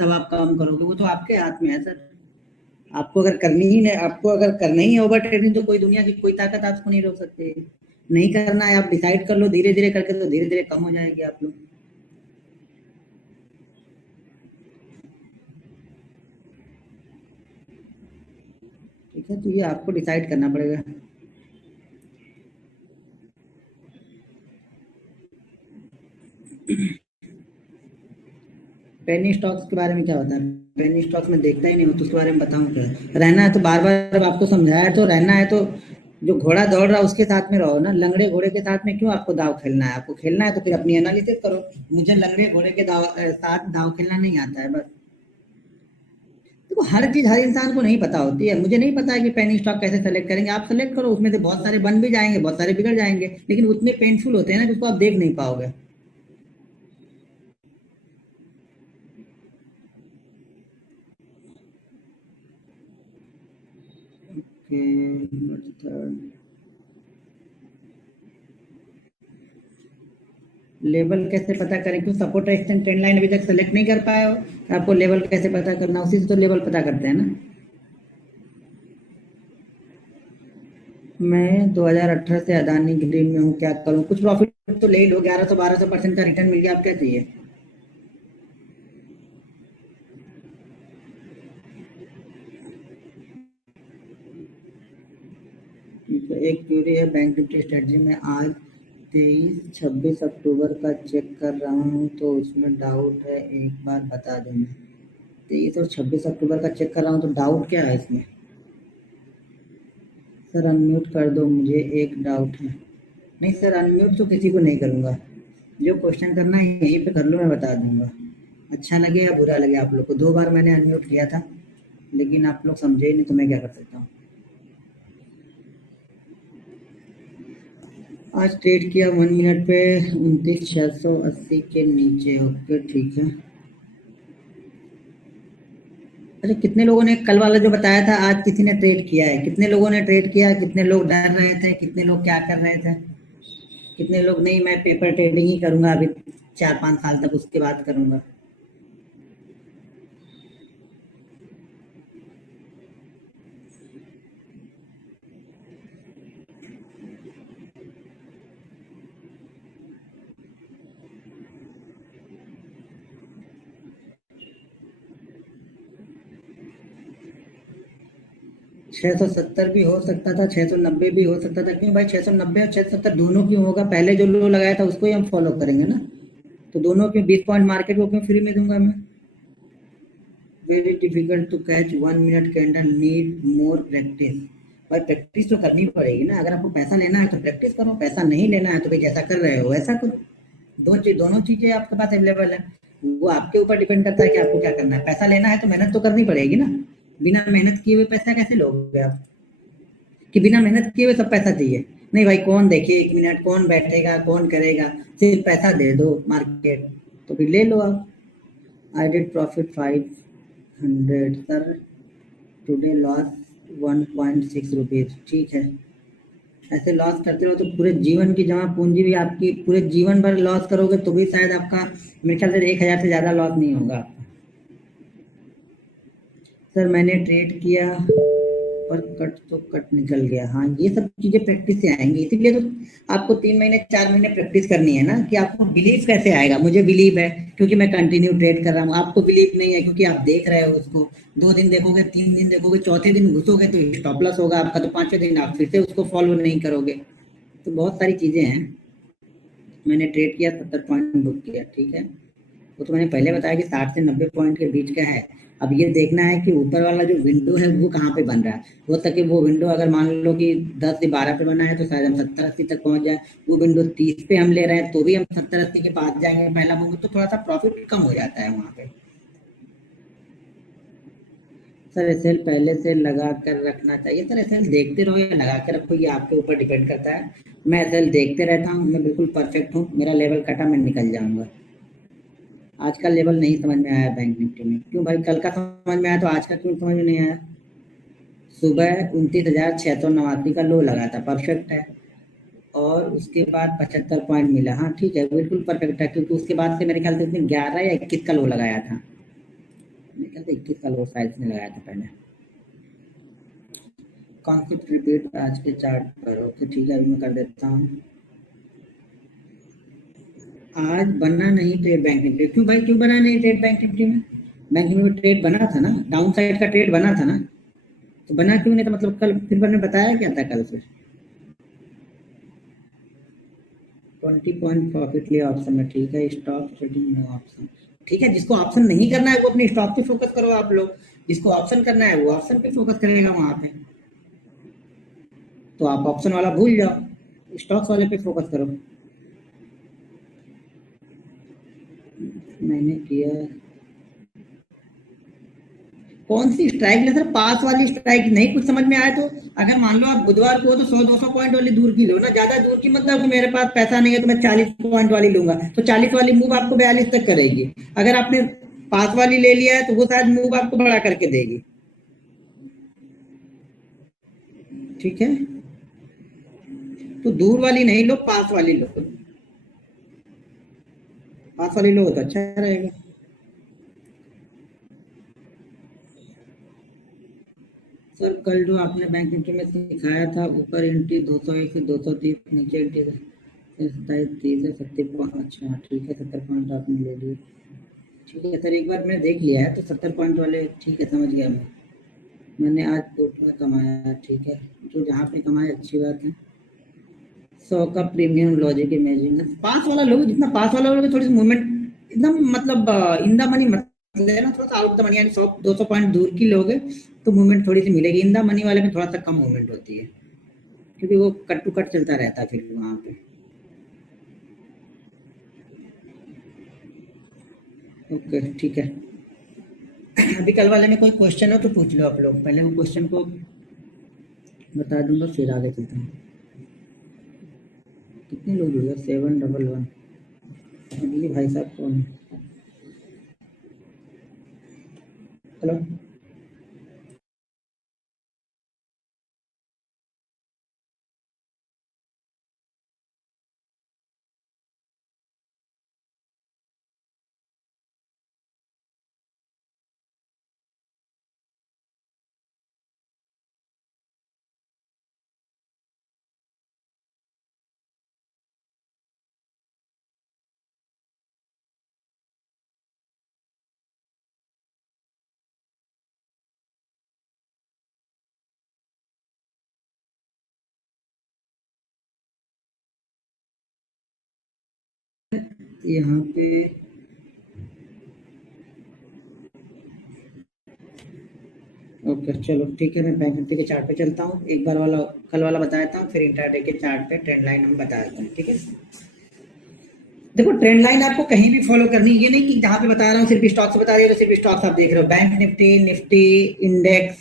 तब आप काम करोगे, वो तो आपके हाथ में है सर। आपको अगर करनी ही है ओवर ट्रेडिंग, तो कोई दुनिया की कोई ताकत आपको नहीं रोक सकती। नहीं करना है, आप डिसाइड कर लो धीरे धीरे करके, तो धीरे धीरे कम हो जाएंगे आप लोग। ठीक है, तो ये आपको डिसाइड करना पड़ेगा। पेनी स्टॉक्स के बारे में क्या होता है? पेनी स्टॉक्स में देखता ही नहीं हूँ, तो उसके बारे में बताऊँ क्या? रहना है तो बार बार आपको समझाया है, तो रहना है तो जो घोड़ा दौड़ रहा है उसके साथ में रहो ना। लंगड़े घोड़े के साथ में क्यों आपको दाव खेलना है? आपको खेलना है तो फिर अपनी एनालिसिस करो। मुझे लंगड़े घोड़े के साथ दाव खेलना नहीं आता है बस। देखो, हर चीज हर इंसान को नहीं पता होती है। मुझे नहीं पता है कि पेनी स्टॉक कैसे सेलेक्ट करेंगे। आप सेलेक्ट करो, उसमें से बहुत सारे बन भी जाएंगे, बहुत सारे बिगड़ जाएंगे, लेकिन उतने पेनफुल होते हैं ना जिसको आप देख नहीं पाओगे। लेवल कैसे पता करें? क्यों सपोर्ट रेजिस्टेंस ट्रेंड लाइन अभी तक सेलेक्ट नहीं कर पाए हो? आपको लेवल कैसे पता करना? उसी से तो लेवल पता करते हैं ना। मैं 2018 से अदानी ग्रीन में हूँ, क्या करूँ? कुछ प्रॉफिट तो ले लो, 1100-1200% का रिटर्न मिल गया, आप क्या चाहिए? ठीक है, एक क्यूरी है बैंक निफ्टी स्ट्रेटजी में। आज 23-26 अक्टूबर का चेक कर रहा हूँ, तो उसमें डाउट है, एक बार बता देना। 23 और 26 अक्टूबर का चेक कर रहा हूँ, तो डाउट क्या है इसमें? सर अनम्यूट कर दो, मुझे एक डाउट है। नहीं सर, अनम्यूट तो किसी को नहीं करूँगा। जो क्वेश्चन करना है यहीं पे कर लो, मैं बता दूंगा। अच्छा लगे या बुरा लगे आप लोग को, 2 बार मैंने अनम्यूट किया था, लेकिन आप लोग समझे ही नहीं, तो मैं क्या कर सकता हूँ। आज ट्रेड किया 1 मिनट पे 29,680 के नीचे। ओके ठीक है। अच्छा, कितने लोगों ने कल वाला जो बताया था, आज किसी ने ट्रेड किया है? कितने लोगों ने ट्रेड किया? कितने लोग डर रहे थे? कितने लोग क्या कर रहे थे? कितने लोग नहीं मैं पेपर ट्रेडिंग ही करूंगा अभी 4-5 साल तक, उसके बाद करूंगा? छह सौ सत्तर भी हो सकता था, 690 भी हो सकता था। क्यों भाई, 690 और 670 दोनों क्यों होगा? पहले जो लो लगाया था उसको ही हम फॉलो करेंगे ना। तो दोनों के 20 पॉइंट मार्केट को क्यों फ्री में दूंगा मैं? Very difficult to catch 1 minute candle, need more practice. भाई प्रैक्टिस तो करनी पड़ेगी ना। अगर आपको पैसा लेना है तो प्रैक्टिस करो, पैसा नहीं लेना है तो भाई जैसा कर रहे हो वैसा करो। दोनों चीजें आपके पास अवेलेबल है। वो आपके ऊपर डिपेंड करता है कि आपको क्या करना है। पैसा लेना है तो मेहनत तो करनी पड़ेगी ना। बिना मेहनत किए हुए पैसा कैसे लोगे आप? कि बिना मेहनत किए हुए सब पैसा चाहिए? नहीं भाई, कौन देखे 1 मिनट, कौन बैठेगा, कौन करेगा? सिर्फ पैसा दे दो मार्केट, तो फिर ले लो आप। I did profit 500 sir, today loss 1.6 rupees. ठीक है, ऐसे लॉस करते रहो तो पूरे जीवन की जमा पूंजी भी आपकी, पूरे जीवन भर लॉस करोगे तो भी शायद आपका, मेरे ख्याल से 1,000 से ज्यादा लॉस नहीं होगा आपका। सर मैंने ट्रेड किया पर कट तो कट निकल गया। हाँ, ये सब चीजें प्रैक्टिस से आएंगी, इसीलिए तो आपको 3 महीने 4 महीने प्रैक्टिस करनी है ना। कि आपको बिलीव कैसे आएगा? मुझे बिलीव है क्योंकि मैं कंटिन्यू ट्रेड कर रहा हूँ। आपको बिलीव नहीं है क्योंकि आप देख रहे हो उसको। 2 दिन देखोगे, 3 दिन देखोगे, चौथे दिन घुसोगे तो स्टॉप लॉस होगा आपका, तो 5वें दिन आप फिर से उसको फॉलो नहीं करोगे। तो बहुत सारी चीजें हैं। मैंने ट्रेड किया, 70 पॉइंट बुक किया, ठीक है। वो तो मैंने पहले बताया कि 60 से 90 पॉइंट के बीच का है। अब ये देखना है कि ऊपर वाला जो विंडो है वो कहाँ पे बन रहा है। हो सके वो विंडो अगर मान लो कि 10 से 12 पे बना है, तो शायद हम 70-80 तक पहुंच जाए। वो विंडो 30 पे हम ले रहे हैं, तो भी हम 70-80 के पास जाएंगे पहला मूव, तो थोड़ा सा प्रॉफिट कम हो जाता है वहां पे। सर एसएल पहले से लगा कर रखना चाहिए? सर एसएल देखते रहो या लगा कर रखो, ये आपके ऊपर डिपेंड करता है। मैं एसएल देखते रहता हूँ, मैं बिल्कुल परफेक्ट हूँ। मेरा लेवल कटा, मैं निकल जाऊंगा। आज का लेवल नहीं समझ में आया बैंक निफ्टी में? क्यों भाई, कल का समझ में आया तो आज का क्यों समझ में नहीं आया? सुबह 29,689 का लो लगा था, परफेक्ट है। और उसके बाद 75 पॉइंट मिला। हाँ ठीक है, बिल्कुल परफेक्ट है, क्योंकि उसके बाद से मेरे ख्याल से उसने 11 या 21 का लो लगाया था। क्या था, 21 का लो साइज ने लगाया था पहले। कॉन्सेप्ट रिपीट आज के चार्ट पर। ओके ठीक है, अभी मैं कर देता हूँ। आज बना नहीं ट्रेड बैंक निफ्टी। क्यों भाई, क्यों बना नहीं ट्रेड बैंक निफ्टी में? बैंक निफ्टी में ट्रेड बना था ना, डाउन साइड का ट्रेड बना था ना, तो बना क्यों नहीं था? मतलब कल फिर मैंने बताया क्या था कल से? 20 पॉइंट प्रॉफिट लिया ऑप्शन में, ठीक है। स्टॉप ट्रेडिंग में ऑप्शन, ठीक है। जिसको ऑप्शन नहीं करना है वो अपने स्टॉक पे फोकस करो आप लोग, जिसको ऑप्शन करना है वो ऑप्शन पे फोकस करेगा वहां पे। तो आप ऑप्शन वाला भूल जाओ, स्टॉक्स वाले पे फोकस करो। मैंने किया। कौन सी स्ट्राइक ले सर? पास वाली स्ट्राइक नहीं कुछ समझ में आया तो, अगर मान लो आप बुधवार को तो 100-200 पॉइंट वाली दूर की लो ना, ज्यादा दूर की मतलब कि मेरे पास पैसा नहीं है तो मैं 40 पॉइंट वाली लूंगा, तो 40 वाली मूव आपको 42 तक करेगी। अगर आपने पास वाली ले लिया है तो वो शायद मूव आपको बड़ा करके देगी। ठीक है, तो दूर वाली नहीं लो, पास वाली लो। पास वाली लो तो अच्छा रहेगा। सर कल जो आपने बैंक निफ्टी में सिखाया था, ऊपर एंट्री 201 से 230, नीचे एंट्री 27, 30 है 70 पॉइंट। अच्छा ठीक है, 70 पॉइंट आपने ले लिए। ठीक है सर, एक बार मैंने देख लिया है तो 70 पॉइंट वाले, ठीक है समझ गया मैं। मैंने आज कोर्ट में कमाया, ठीक है। जो जहाँ पे कमाया अच्छी बात है। 100 का प्रीमियम लॉजिक इमेजिन पास वाला लोग, जितना पास वाला लोग थोड़ी सी मूवमेंट एकदम मतलब इन द मनी मत लेना, थोड़ा सा आउट द मनी, यानी 100-200 पॉइंट दूर की लोगे तो मूवमेंट थोड़ी सी मिलेगी। इन द मनी वाले में थोड़ा सा कम मूवमेंट होती है, क्योंकि वो कट टू कट चलता रहता है फिर वहाँ पे। ओके ठीक है। अभी कल वाले में कोई क्वेश्चन हो तो पूछ लो आप लोग, पहले वो क्वेश्चन को बता दूंगा फिर आगे चलते हैं। कितने लोग हुए? 711। अगली भाई साहब कौन है? हेलो। यहाँ पे ओके चलो ठीक है, मैं बैंक निफ्टी के चार्ट पे चलता हूँ। एक बार वाला कल वाला बता देता हूँ, फिर इंट्राडे के चार्ट पे ट्रेंड लाइन हम बता देते हैं, ठीक है। देखो ट्रेंड लाइन आपको कहीं भी फॉलो करनी है, ये नहीं कि जहाँ पे बता रहा हूँ सिर्फ स्टॉक्स बता रही है तो सिर्फ स्टॉक्स आप देख रहे हो। Bank Nifty, Nifty, index,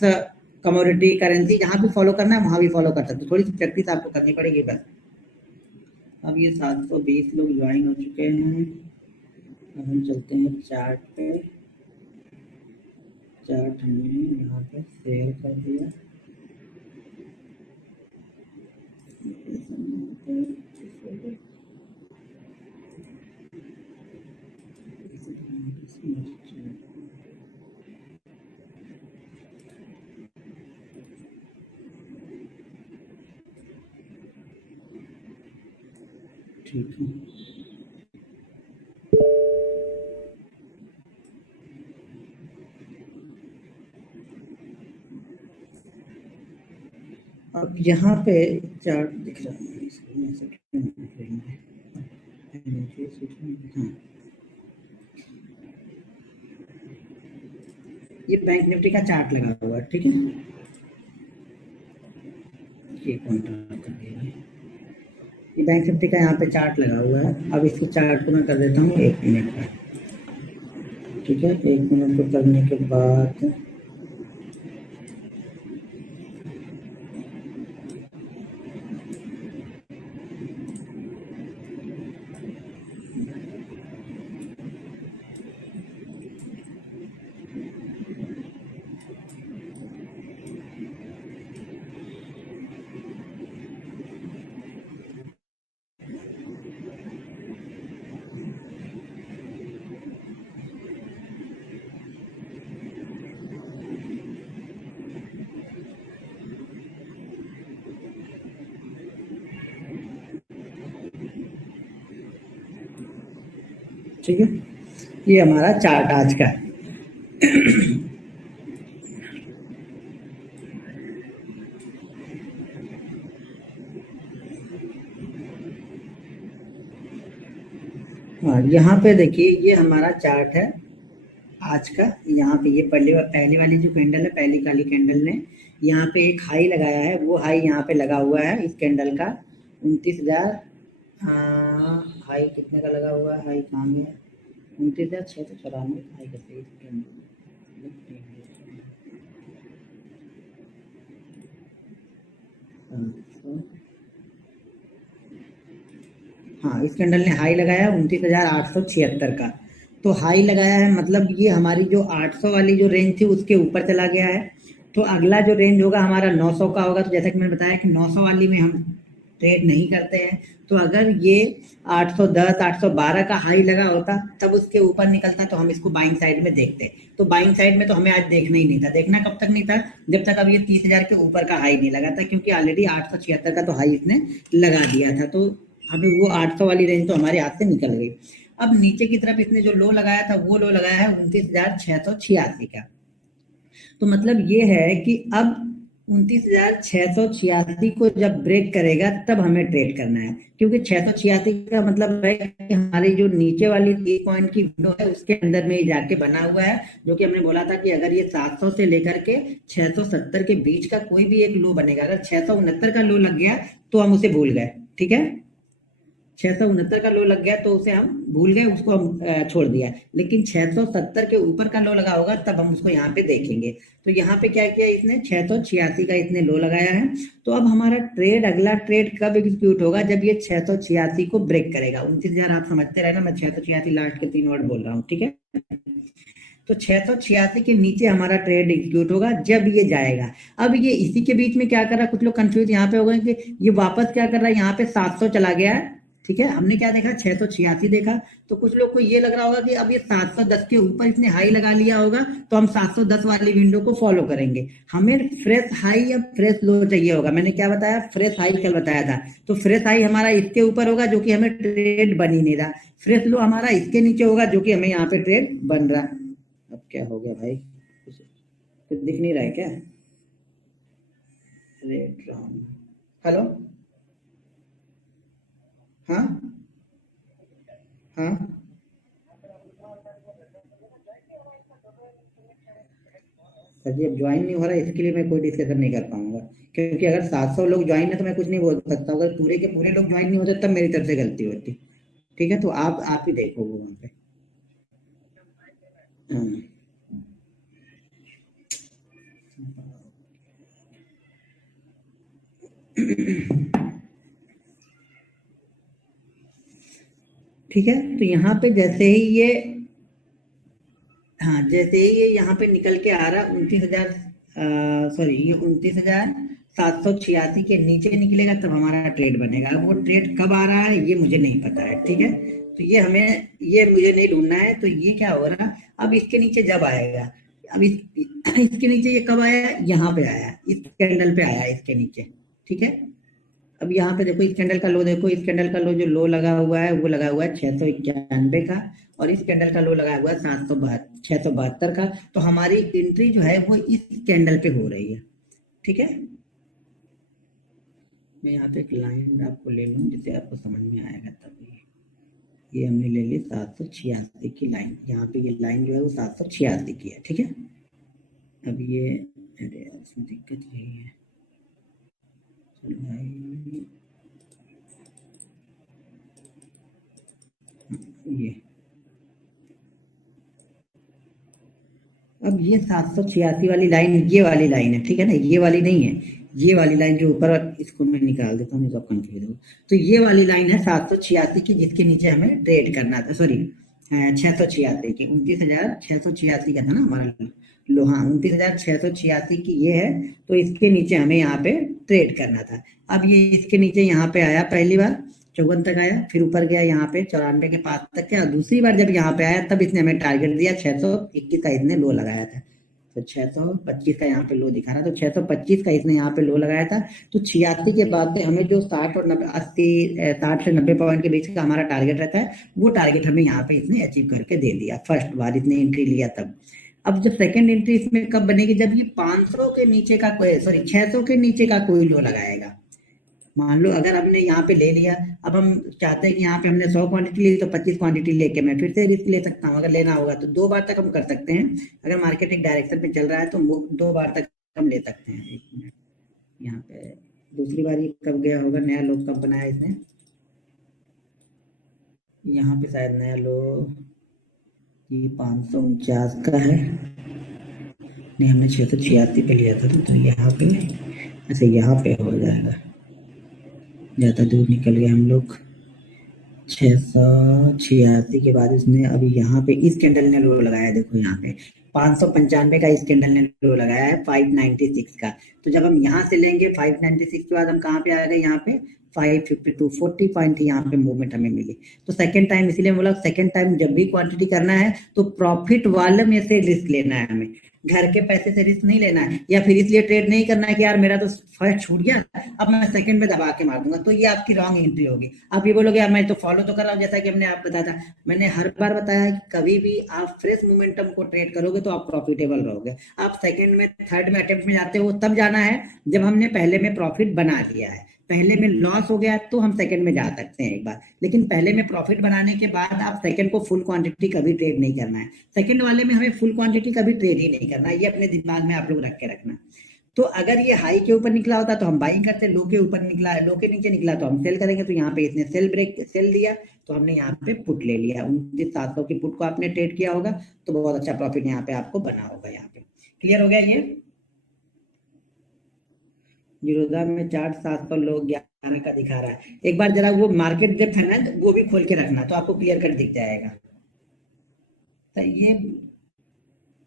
commodity, currency, जहाँ भी फॉलो करना है वहाँ भी फॉलो कर सकते हो। थोड़ी सी प्रैक्टिस आपको करनी पड़ेगी बस। अब ये 720 लोग ज्वाइन हो चुके हैं। अब हम चलते हैं चार्ट पे। चार्ट हमने यहाँ पे शेयर कर दिया। ठीक है, अब यहाँ पे चार्ट दिख रहा है इसको मैं सेकंड में हाँ, ये बैंक निफ्टी का चार्ट लगा हुआ है, ठीक है। ये पॉइंट कर दिया। ये बैंक निफ्टी का यहाँ पे चार्ट लगा हुआ है। अब इसके चार्ट को मैं कर देता हूँ 1 मिनट का, ठीक है। 1 मिनट को करने के बाद ठीक है, ये हमारा चार्ट आज का है। हाँ, यहाँ पे देखिए ये हमारा चार्ट है आज का। यहाँ पे ये पहले वाली जो कैंडल है, पहली काली कैंडल ने यहाँ पे एक हाई लगाया है, वो हाई यहाँ पे लगा हुआ है इस कैंडल का 29,000। हाई कितने का लगा हुआ है? हाई कहाँ है? 29,694 हाई कैसे इस कैंडल। हाँ, इस कैंडल ने हाई लगाया 29,876 का। तो हाई लगाया है मतलब ये हमारी जो 800 वाली जो रेंज थी उसके ऊपर चला गया है। तो अगला जो रेंज होगा हमारा 900 का होगा। तो जैसा कि मैंने बताया कि 900 वाली में हम ट्रेड नहीं करते हैं। तो अगर ये 810 812 का हाई लगा होता तब उसके ऊपर निकलता तो हम इसको बाइंग साइड में देखते। तो बाइंग साइड में तो हमें आज देखना ही नहीं था। देखना कब तक नहीं था? जब तक अब ये 30,000 के ऊपर का हाई नहीं लगा था, क्योंकि ऑलरेडी 876 का तो हाई इसने लगा दिया था। तो अभी वो 800 वाली रेंज तो हमारे हाथ से निकल गई। अब नीचे की तरफ इसने जो लो लगाया था वो लो लगाया है 29,686 का। तो मतलब ये है कि अब 29,686 को जब ब्रेक करेगा तब हमें ट्रेड करना है, क्योंकि 686 का मतलब है कि हमारी जो नीचे वाली 30 पॉइंट की विंडो है उसके अंदर में ही जाके बना हुआ है। जो कि हमने बोला था कि अगर ये 700 से लेकर के 670 के बीच का कोई भी एक लो बनेगा, अगर 669 का लो लग गया तो हम उसे भूल गए। ठीक है, 669 का लो लग गया तो उसे हम भूल गए, उसको हम छोड़ दिया। लेकिन 670 के ऊपर का लो लगा होगा तब हम उसको यहाँ पे देखेंगे। तो यहाँ पे क्या किया इसने? 686 का इसने लो लगाया है। तो अब हमारा ट्रेड, अगला ट्रेड कब एग्जीक्यूट होगा? जब ये 686 को ब्रेक करेगा। 29,000 आप समझते रहना, मैं 686 लास्ट के 3 वर्ड बोल रहा हूँ। ठीक है, तो 686 के नीचे हमारा ट्रेड एग्जीक्यूट होगा जब ये जाएगा। अब ये इसी के बीच में क्या कर रहा है, कुछ लोग कंफ्यूज यहाँ पे हो गए कि ये वापस क्या कर रहा है, यहाँ पे 700 चला गया है। ठीक है, हमने क्या देखा? 686 देखा। तो कुछ लोग को ये लग रहा होगा कि अब ये 710 के ऊपर इसने हाई लगा लिया होगा तो हम 710 वाली विंडो को फॉलो करेंगे। हमें फ्रेश हाई या फ्रेश लो चाहिए होगा। मैंने क्या बताया? फ्रेश हाई कल बताया था। तो फ्रेश हाई हमारा इसके ऊपर होगा जो कि हमें ट्रेड बन ही नहीं रहा। फ्रेश लो हमारा इसके नीचे होगा जो कि हमें यहाँ पे ट्रेड बन रहा। अब क्या हो गया भाई, कुछ दिख नहीं रहा है क्या? रेड राउंड, हेलो, हाँ हाँ, सर जी अब ज्वाइन नहीं हो रहा है, इसके लिए मैं कोई डिस्कशन नहीं कर पाऊंगा। क्योंकि अगर 700 लोग ज्वाइन है तो मैं कुछ नहीं बोल सकता। अगर पूरे के पूरे लोग ज्वाइन नहीं होते तब मेरी तरफ से गलती होती। ठीक है, तो आप ही देखो वो वहाँ पे। हाँ। ठीक है, तो यहाँ पे जैसे ही ये, हाँ, जैसे ही ये यहाँ पे निकल के आ रहा 29,000, सॉरी, ये 29,786 के नीचे निकलेगा तब हमारा ट्रेड बनेगा। अब वो ट्रेड कब आ रहा है ये मुझे नहीं पता है। ठीक है, तो ये मुझे नहीं ढूंढना है। तो ये क्या हो रहा, अब इसके नीचे जब आएगा, अब इसके नीचे ये कब आया? यहाँ पे आया, इस कैंडल पे आया इसके नीचे। ठीक है, अब यहाँ पे देखो, इस कैंडल का लो देखो, इस कैंडल का लो जो लो लगा हुआ है वो लगा हुआ है 691 का, और इस कैंडल का लो लगा हुआ है 672 का। तो हमारी एंट्री जो है वो इस कैंडल पे हो रही है। ठीक है, मैं यहाँ पे एक लाइन आपको ले लूँ जिससे आपको समझ में आएगा। तब ये हमने ले ली 786 की लाइन। यहाँ पे ये लाइन जो है वो 786 की है। ठीक है, अब ये, अरे इसमें दिक्कत यही है, ये अब ये 786 वाली लाइन ये वाली लाइन है। ठीक है ना, ये वाली नहीं है, ये वाली लाइन जो ऊपर, इसको मैं निकाल देता हूँ, सब कंफ्यूज हो। तो ये वाली लाइन है 786 की, जिसके नीचे हमें ट्रेड करना था। सॉरी, 686 की, 29,686 का था ना हमारा लो। हाँ, 29,686 की ये है। तो इसके नीचे हमें यहाँ पे ट्रेड करना था। अब ये इसके नीचे यहाँ पे आया, पहली बार 54 तक आया, फिर ऊपर गया यहाँ पे 94 के पास तक गया। दूसरी बार जब यहाँ पे आया तब इसने हमें टारगेट दिया 621 का, इसने लो लगाया था। तो 625 का यहाँ पे लो दिखा रहा, तो 625 का इसने यहाँ पे लो लगाया था। तो 86 के बाद में हमें जो 60 और 90 80 60 से 90 पॉइंट के बीच का हमारा टारगेट रहता है, वो टारगेट हमें यहाँ पे इसने अचीव करके दे दिया फर्स्ट बार इसने एंट्री लिया तब। अब जब सेकंड एंट्री इसमें कब बनेगी, जब ये 500 के नीचे का कोई, सॉरी 600 के नीचे का कोई लो लगाएगा। मान लो अगर हमने यहाँ पे ले लिया, अब हम चाहते हैं कि यहाँ पे हमने 100 क्वांटिटी ली तो 25 क्वांटिटी लेके मैं फिर से रिस्क ले सकता हूँ, अगर लेना होगा तो 2 बार तक हम कर सकते हैं। अगर मार्केट एक डायरेक्शन पे चल रहा है तो 2 बार तक हम ले सकते हैं। एक मिनट, यहाँ पे दूसरी बार ये कब गया होगा, नया लो कब बनाया इसने, यहाँ पे शायद नया लो ये 549 का है, नहीं हमने 686 पे लिया था, तो यहाँ पे ऐसे यहाँ पे हो जाएगा, ज़्यादा दूर निकल गए हम लोग। 686 के बाद इसने अभी यहाँ पे इस कैंडल ने लो लगाया, देखो यहाँ पे 595 का इस कैंडल ने लो लगाया है 596 का। तो जब हम यहाँ से लेंगे 596 के बाद हम कहाँ पे आ गए, यहाँ पे 552 40 पॉइंट यहाँ पे मूवमेंट हमें मिली। तो सेकंड टाइम इसीलिए बोला सेकंड टाइम जब भी क्वांटिटी करना है तो प्रॉफिट वाले में से रिस्क लेना है, हमें घर के पैसे से रिस्क नहीं लेना है, या फिर इसलिए ट्रेड नहीं करना है कि यार मेरा तो फर्स्ट छूट गया अब मैं सेकंड में दबा के मार दूंगा, तो ये आपकी रॉन्ग एंट्री होगी। आप ये बोलोगे यार मैं तो फॉलो तो कर रहा हूँ, जैसा कि हमने आप बताया था, मैंने हर बार बताया है कि कभी भी आप फ्रेश मोमेंटम को ट्रेड करोगे तो आप प्रॉफिटेबल रहोगे। आप सेकंड में थर्ड में अटेम्प्ट में जाते हो तब जाना है जब हमने पहले में प्रॉफिट बना लिया है। पहले में लॉस हो गया तो हम सेकंड में जा सकते हैं एक बार, लेकिन पहले में प्रॉफिट बनाने के बाद आप सेकंड को फुल क्वांटिटी कभी ट्रेड नहीं करना है। सेकंड वाले में हमें फुल क्वांटिटी कभी ट्रेड ही नहीं करना है, ये अपने दिमाग में आप लोग रख के रखना। तो अगर ये हाई के ऊपर निकला होता तो हम बाइंग करते, लो के ऊपर निकला है, लो के नीचे निकला तो हम सेल करेंगे। तो यहाँ पे इसने सेल दिया तो हमने यहाँ पे पुट ले लिया, 29,700 की पुट को आपने ट्रेड किया होगा तो बहुत अच्छा प्रॉफिट यहाँ पे आपको बना होगा। यहाँ पे क्लियर हो गया ये। जीरोधा में चार्ट 700 लोग 11 का दिखा रहा है, एक बार जरा वो मार्केट डेप्थ है ना वो भी खोल के रखना तो आपको क्लियर कट दिख जाएगा। तो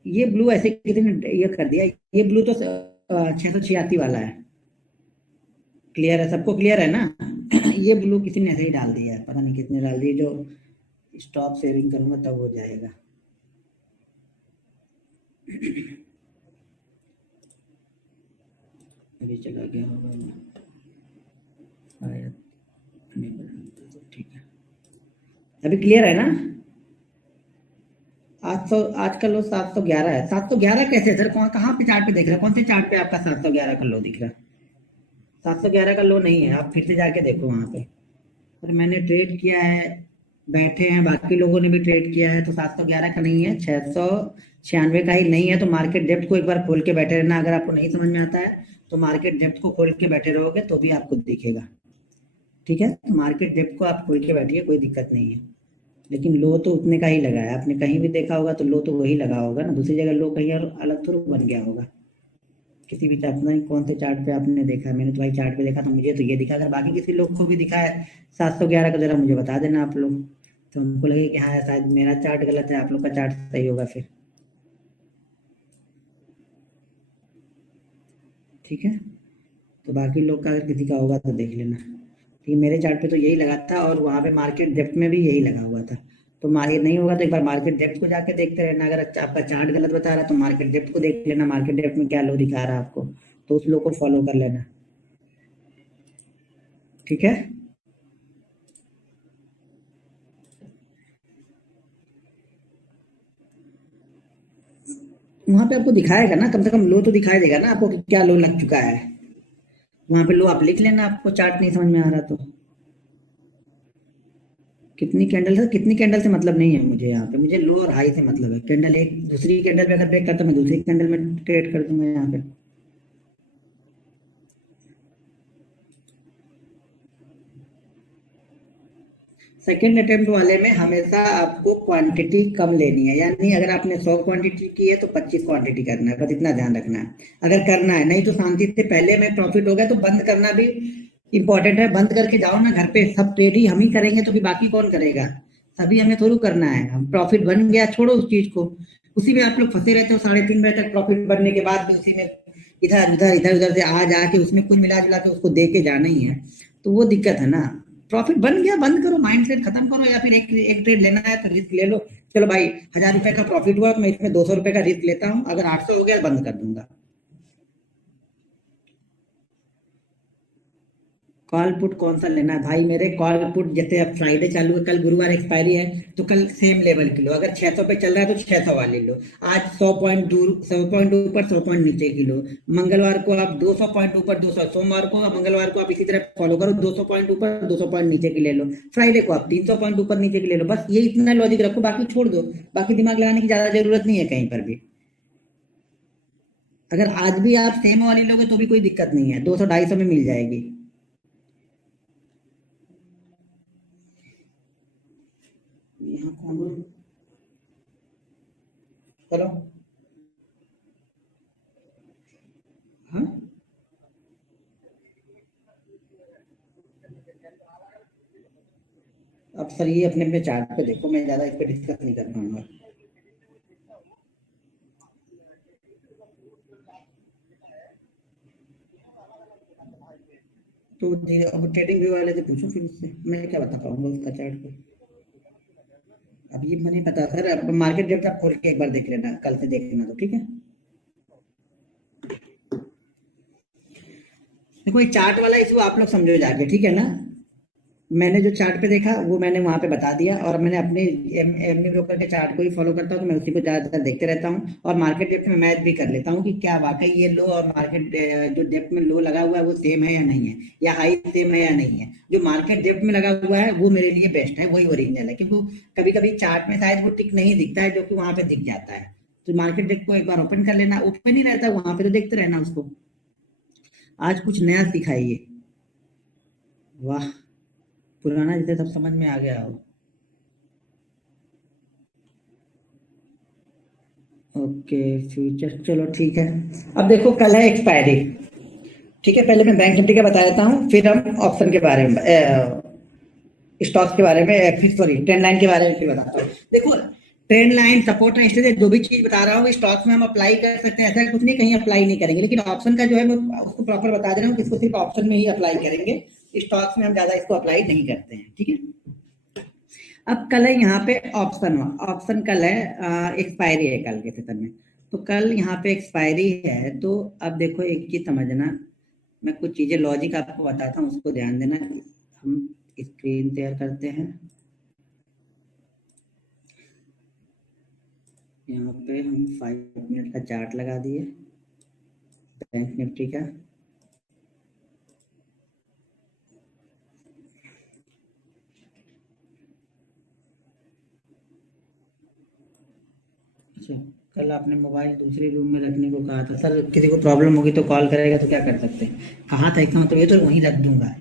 ये ब्लू ऐसे कितने ये कर दिया, ये ब्लू तो 686 वाला है, क्लियर है सबको, क्लियर है ना। ये ब्लू किसी ने ऐसे ही डाल दिया है, पता नहीं कितने डाल दिए, जो स्टॉप सेविंग करूंगा तब हो जाएगा। अभी चला गया होगा शायद, ठीक है अभी क्लियर है ना। आज का लो 711 है। 711 कैसे सर, कहाँ पे चार्ट पे देख रहे हैं, कौन से चार्ट पे आपका 711 का लो दिख रहा है? 711 का लो नहीं है, आप फिर से जाके देखो वहां पे। सर मैंने ट्रेड किया है, बैठे हैं बाकी लोगों ने भी ट्रेड किया है, तो 711 का नहीं है, 696 का ही नहीं है। तो मार्केट डेप्थ को एक बार खोल के बैठे रहना, अगर आपको नहीं समझ में आता है तो मार्केट डेप्थ को खोल के बैठे रहोगे तो भी आपको दिखेगा, ठीक है। तो मार्केट डेप्थ को आप खोल के बैठिए, कोई दिक्कत नहीं है। लेकिन लो तो उतने का ही लगा है, आपने कहीं भी देखा होगा तो लो तो वही लगा होगा ना, दूसरी जगह लो कहीं और अलग थोड़ा बन गया होगा। किसी भी चार्ट में कौन से चार्ट पे आपने देखा, मैंने तो भाई चार्ट पे देखा तो मुझे तो ये दिखा, अगर बाकी किसी लोग को भी दिखा है 711 का जरा मुझे बता देना आप लोग, तो हमको लगे कि हाँ शायद मेरा चार्ट गलत है, आप लोग का चार्ट सही होगा फिर, ठीक है। तो बाकी लोग का अगर किसी का होगा तो देख लेना, ठीक। मेरे चार्ट पे तो यही लगा था और वहाँ पे मार्केट डेप्थ में भी यही लगा हुआ था। तो मार्केट नहीं होगा तो एक बार मार्केट डेप्थ को जाके देखते रहना, अगर अच्छा आपका चार्ट गलत बता रहा है तो मार्केट डेप्थ को देख लेना, मार्केट डेप्थ में क्या लो दिखा रहा है आपको, तो उस लो को फॉलो कर लेना, ठीक है। वहां पे आपको दिखाएगा ना, कम से कम लो तो दिखाई देगा ना आपको कि क्या लो लग चुका है, वहां पे लो आप लिख लेना, आपको चार्ट नहीं समझ में आ रहा तो। कितनी कैंडल है, कितनी कैंडल से मतलब नहीं है मुझे, यहाँ पे मुझे लो और हाई से मतलब है। कैंडल एक दूसरी कैंडल पे अगर ब्रेक करता मैं दूसरी कैंडल में ट्रेड कर दूंगा यहाँ पे। सेकेंड अटेम्प्ट वाले में हमेशा आपको क्वांटिटी कम लेनी है, यानी अगर आपने 100 क्वांटिटी की है तो 25 क्वांटिटी करना है, बस इतना ध्यान रखना है अगर करना है, नहीं तो शांति से पहले में प्रॉफिट हो गया तो बंद करना भी इंपॉर्टेंट है, बंद करके जाओ ना घर पे, सब ट्रेड ही हम ही करेंगे तो फिर बाकी कौन करेगा, सभी हमें थोड़ा करना है। हम प्रॉफिट बन गया छोड़ो उस चीज को, उसी में आप लोग फंसे रहते हो 3:30 बजे तक, प्रॉफिट बनने के बाद भी उसी में इधर उधर से आ जाके उसमें कुल मिला जुला के उसको दे के जाना ही है, तो वो दिक्कत है ना। प्रॉफिट बन गया, बंद करो, माइंडसेट खत्म करो, या फिर एक ट्रेड लेना है तो रिस्क ले लो। चलो भाई 1000 रुपए का प्रॉफिट हुआ तो मैं इसमें 200 रुपए का रिस्क लेता हूँ, अगर 800 हो गया बंद कर दूंगा। कॉल पुट कौन सा लेना है भाई मेरे? कॉल पुट जैसे अब फ्राइडे चालू है, कल गुरुवार एक्सपायरी है, तो कल सेम लेवल की लो। अगर 600 पे चल रहा है तो 600 वाली लो। आज 100 पॉइंट दूर, 100 पॉइंट ऊपर, 100 पॉइंट नीचे की लो। मंगलवार को आप 200 पॉइंट ऊपर, 200, सोमवार को, मंगलवार को आप इसी तरह फॉलो करो, 200 पॉइंट ऊपर, 200 पॉइंट नीचे की ले लो। फ्राइडे को आप 300 पॉइंट ऊपर नीचे की ले लो। बस ये इतना लॉजिक रखो, बाकी छोड़ दो। बाकी दिमाग लगाने की ज्यादा जरूरत नहीं है कहीं पर भी। अगर आज भी आप सेम वाली लोगे तो भी कोई दिक्कत नहीं है, 200 250 में मिल जाएगी। यहाँ कौन? चलो। हाँ, अब सर ये अपने अपने चार्ट पे देखो, मैं ज्यादा इस पे डिस्कस नहीं कर पाऊंगा। तो अब ट्रेडिंग व्यू वाले से पूछो, फिर उससे मैं क्या बता पाऊंगा उसका चार्ट पे। अब ये मैंने पता सर, अब मार्केट डेप्थ आप खोल के एक बार देख लेना, कल से देख लेना, तो ठीक है। देखो ये चार्ट वाला इशू आप लोग समझो जाके, ठीक है ना। मैंने जो चार्ट पे देखा वो मैंने वहां पे बता दिया, और मैंने अपने एमनी ब्रोकर के चार्ट को ही फॉलो करता हूँ, तो मैं उसी को ज्यादातर देखते रहता हूँ, और मार्केट डेप्थ में मैच भी कर लेता हूँ कि क्या वाकई ये लो और मार्केट जो डेप्थ में लो लगा हुआ है वो सेम है या नहीं है, या हाई सेम है या नहीं है। जो मार्केट डेप्थ में लगा हुआ है वो मेरे लिए बेस्ट है, वही ओरिजिनल है, क्योंकि कभी कभी चार्ट में शायद वो टिक नहीं दिखता है, जो कि वहां पे दिख जाता है। तो मार्केट डेप्थ को एक बार ओपन कर लेना, ओपन ही रहता है वहां पे, तो देखते रहना उसको। आज कुछ नया सिखाइए। वाह, पुराना जैसे सब समझ में आ गया हो। ओके, फ्यूचर, चलो ठीक है। अब देखो कल है एक्सपायरी, ठीक है। पहले मैं बैंक निफ्टी का बता देता हूँ, फिर हम ऑप्शन के बारे में, स्टॉक्स के बारे में, फिर सॉरी ट्रेंड लाइन के बारे में फिर बताता हूँ। देखो trend line, support line, stage, जो भी चीज बता रहा हूँ स्टॉक्स में हम अप्लाई कर सकते हैं, ऐसा कुछ नहीं कहीं अप्लाई नहीं करेंगे, लेकिन ऑप्शन का जो है मैं उसको प्रॉपर बता दे रहा हूँ कि इसको सिर्फ ऑप्शन में ही अप्लाई करेंगे। स्टॉक्स में हम ज्यादा इसको अप्लाई नहीं करते हैं, ठीक है। अब कल है यहाँ पे ऑप्शन, ऑप्शन कल है, एक्सपायरी है कल के सेशन में। तो कल यहाँ पे एक्सपायरी है, तो अब देखो एक चीज समझना, मैं कुछ चीजें लॉजिक आपको बताता हूँ, उसको ध्यान देना। हम स्क्रीन शेयर करते हैं, यहाँ पे हम 5 मिनट का चार्ट लगा दिए बैंक निफ्टी का। अच्छा, कल आपने मोबाइल दूसरे रूम में रखने को कहा था सर, किसी को प्रॉब्लम होगी तो कॉल करेगा तो क्या कर सकते हैं। कहा था इसका मतलब ये तो वहीं रख दूंगा।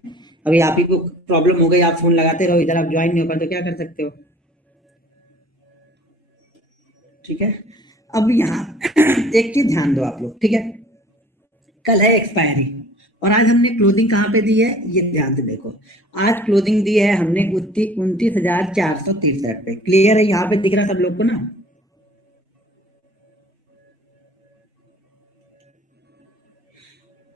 अभी आप ही को प्रॉब्लम हो गई, आप फोन लगाते रहो इधर, आप ज्वाइन नहीं हो पाए तो क्या कर सकते हो, ठीक है। अब यहाँ एक चीज ध्यान दो आप लोग, ठीक है। कल है एक्सपायरी, और आज हमने क्लोजिंग कहाँ पे दी है ये ध्यान से देखो। आज क्लोजिंग दी है हमने 29,463 पे। क्लियर है यहाँ पे दिख रहा सब लोग को ना।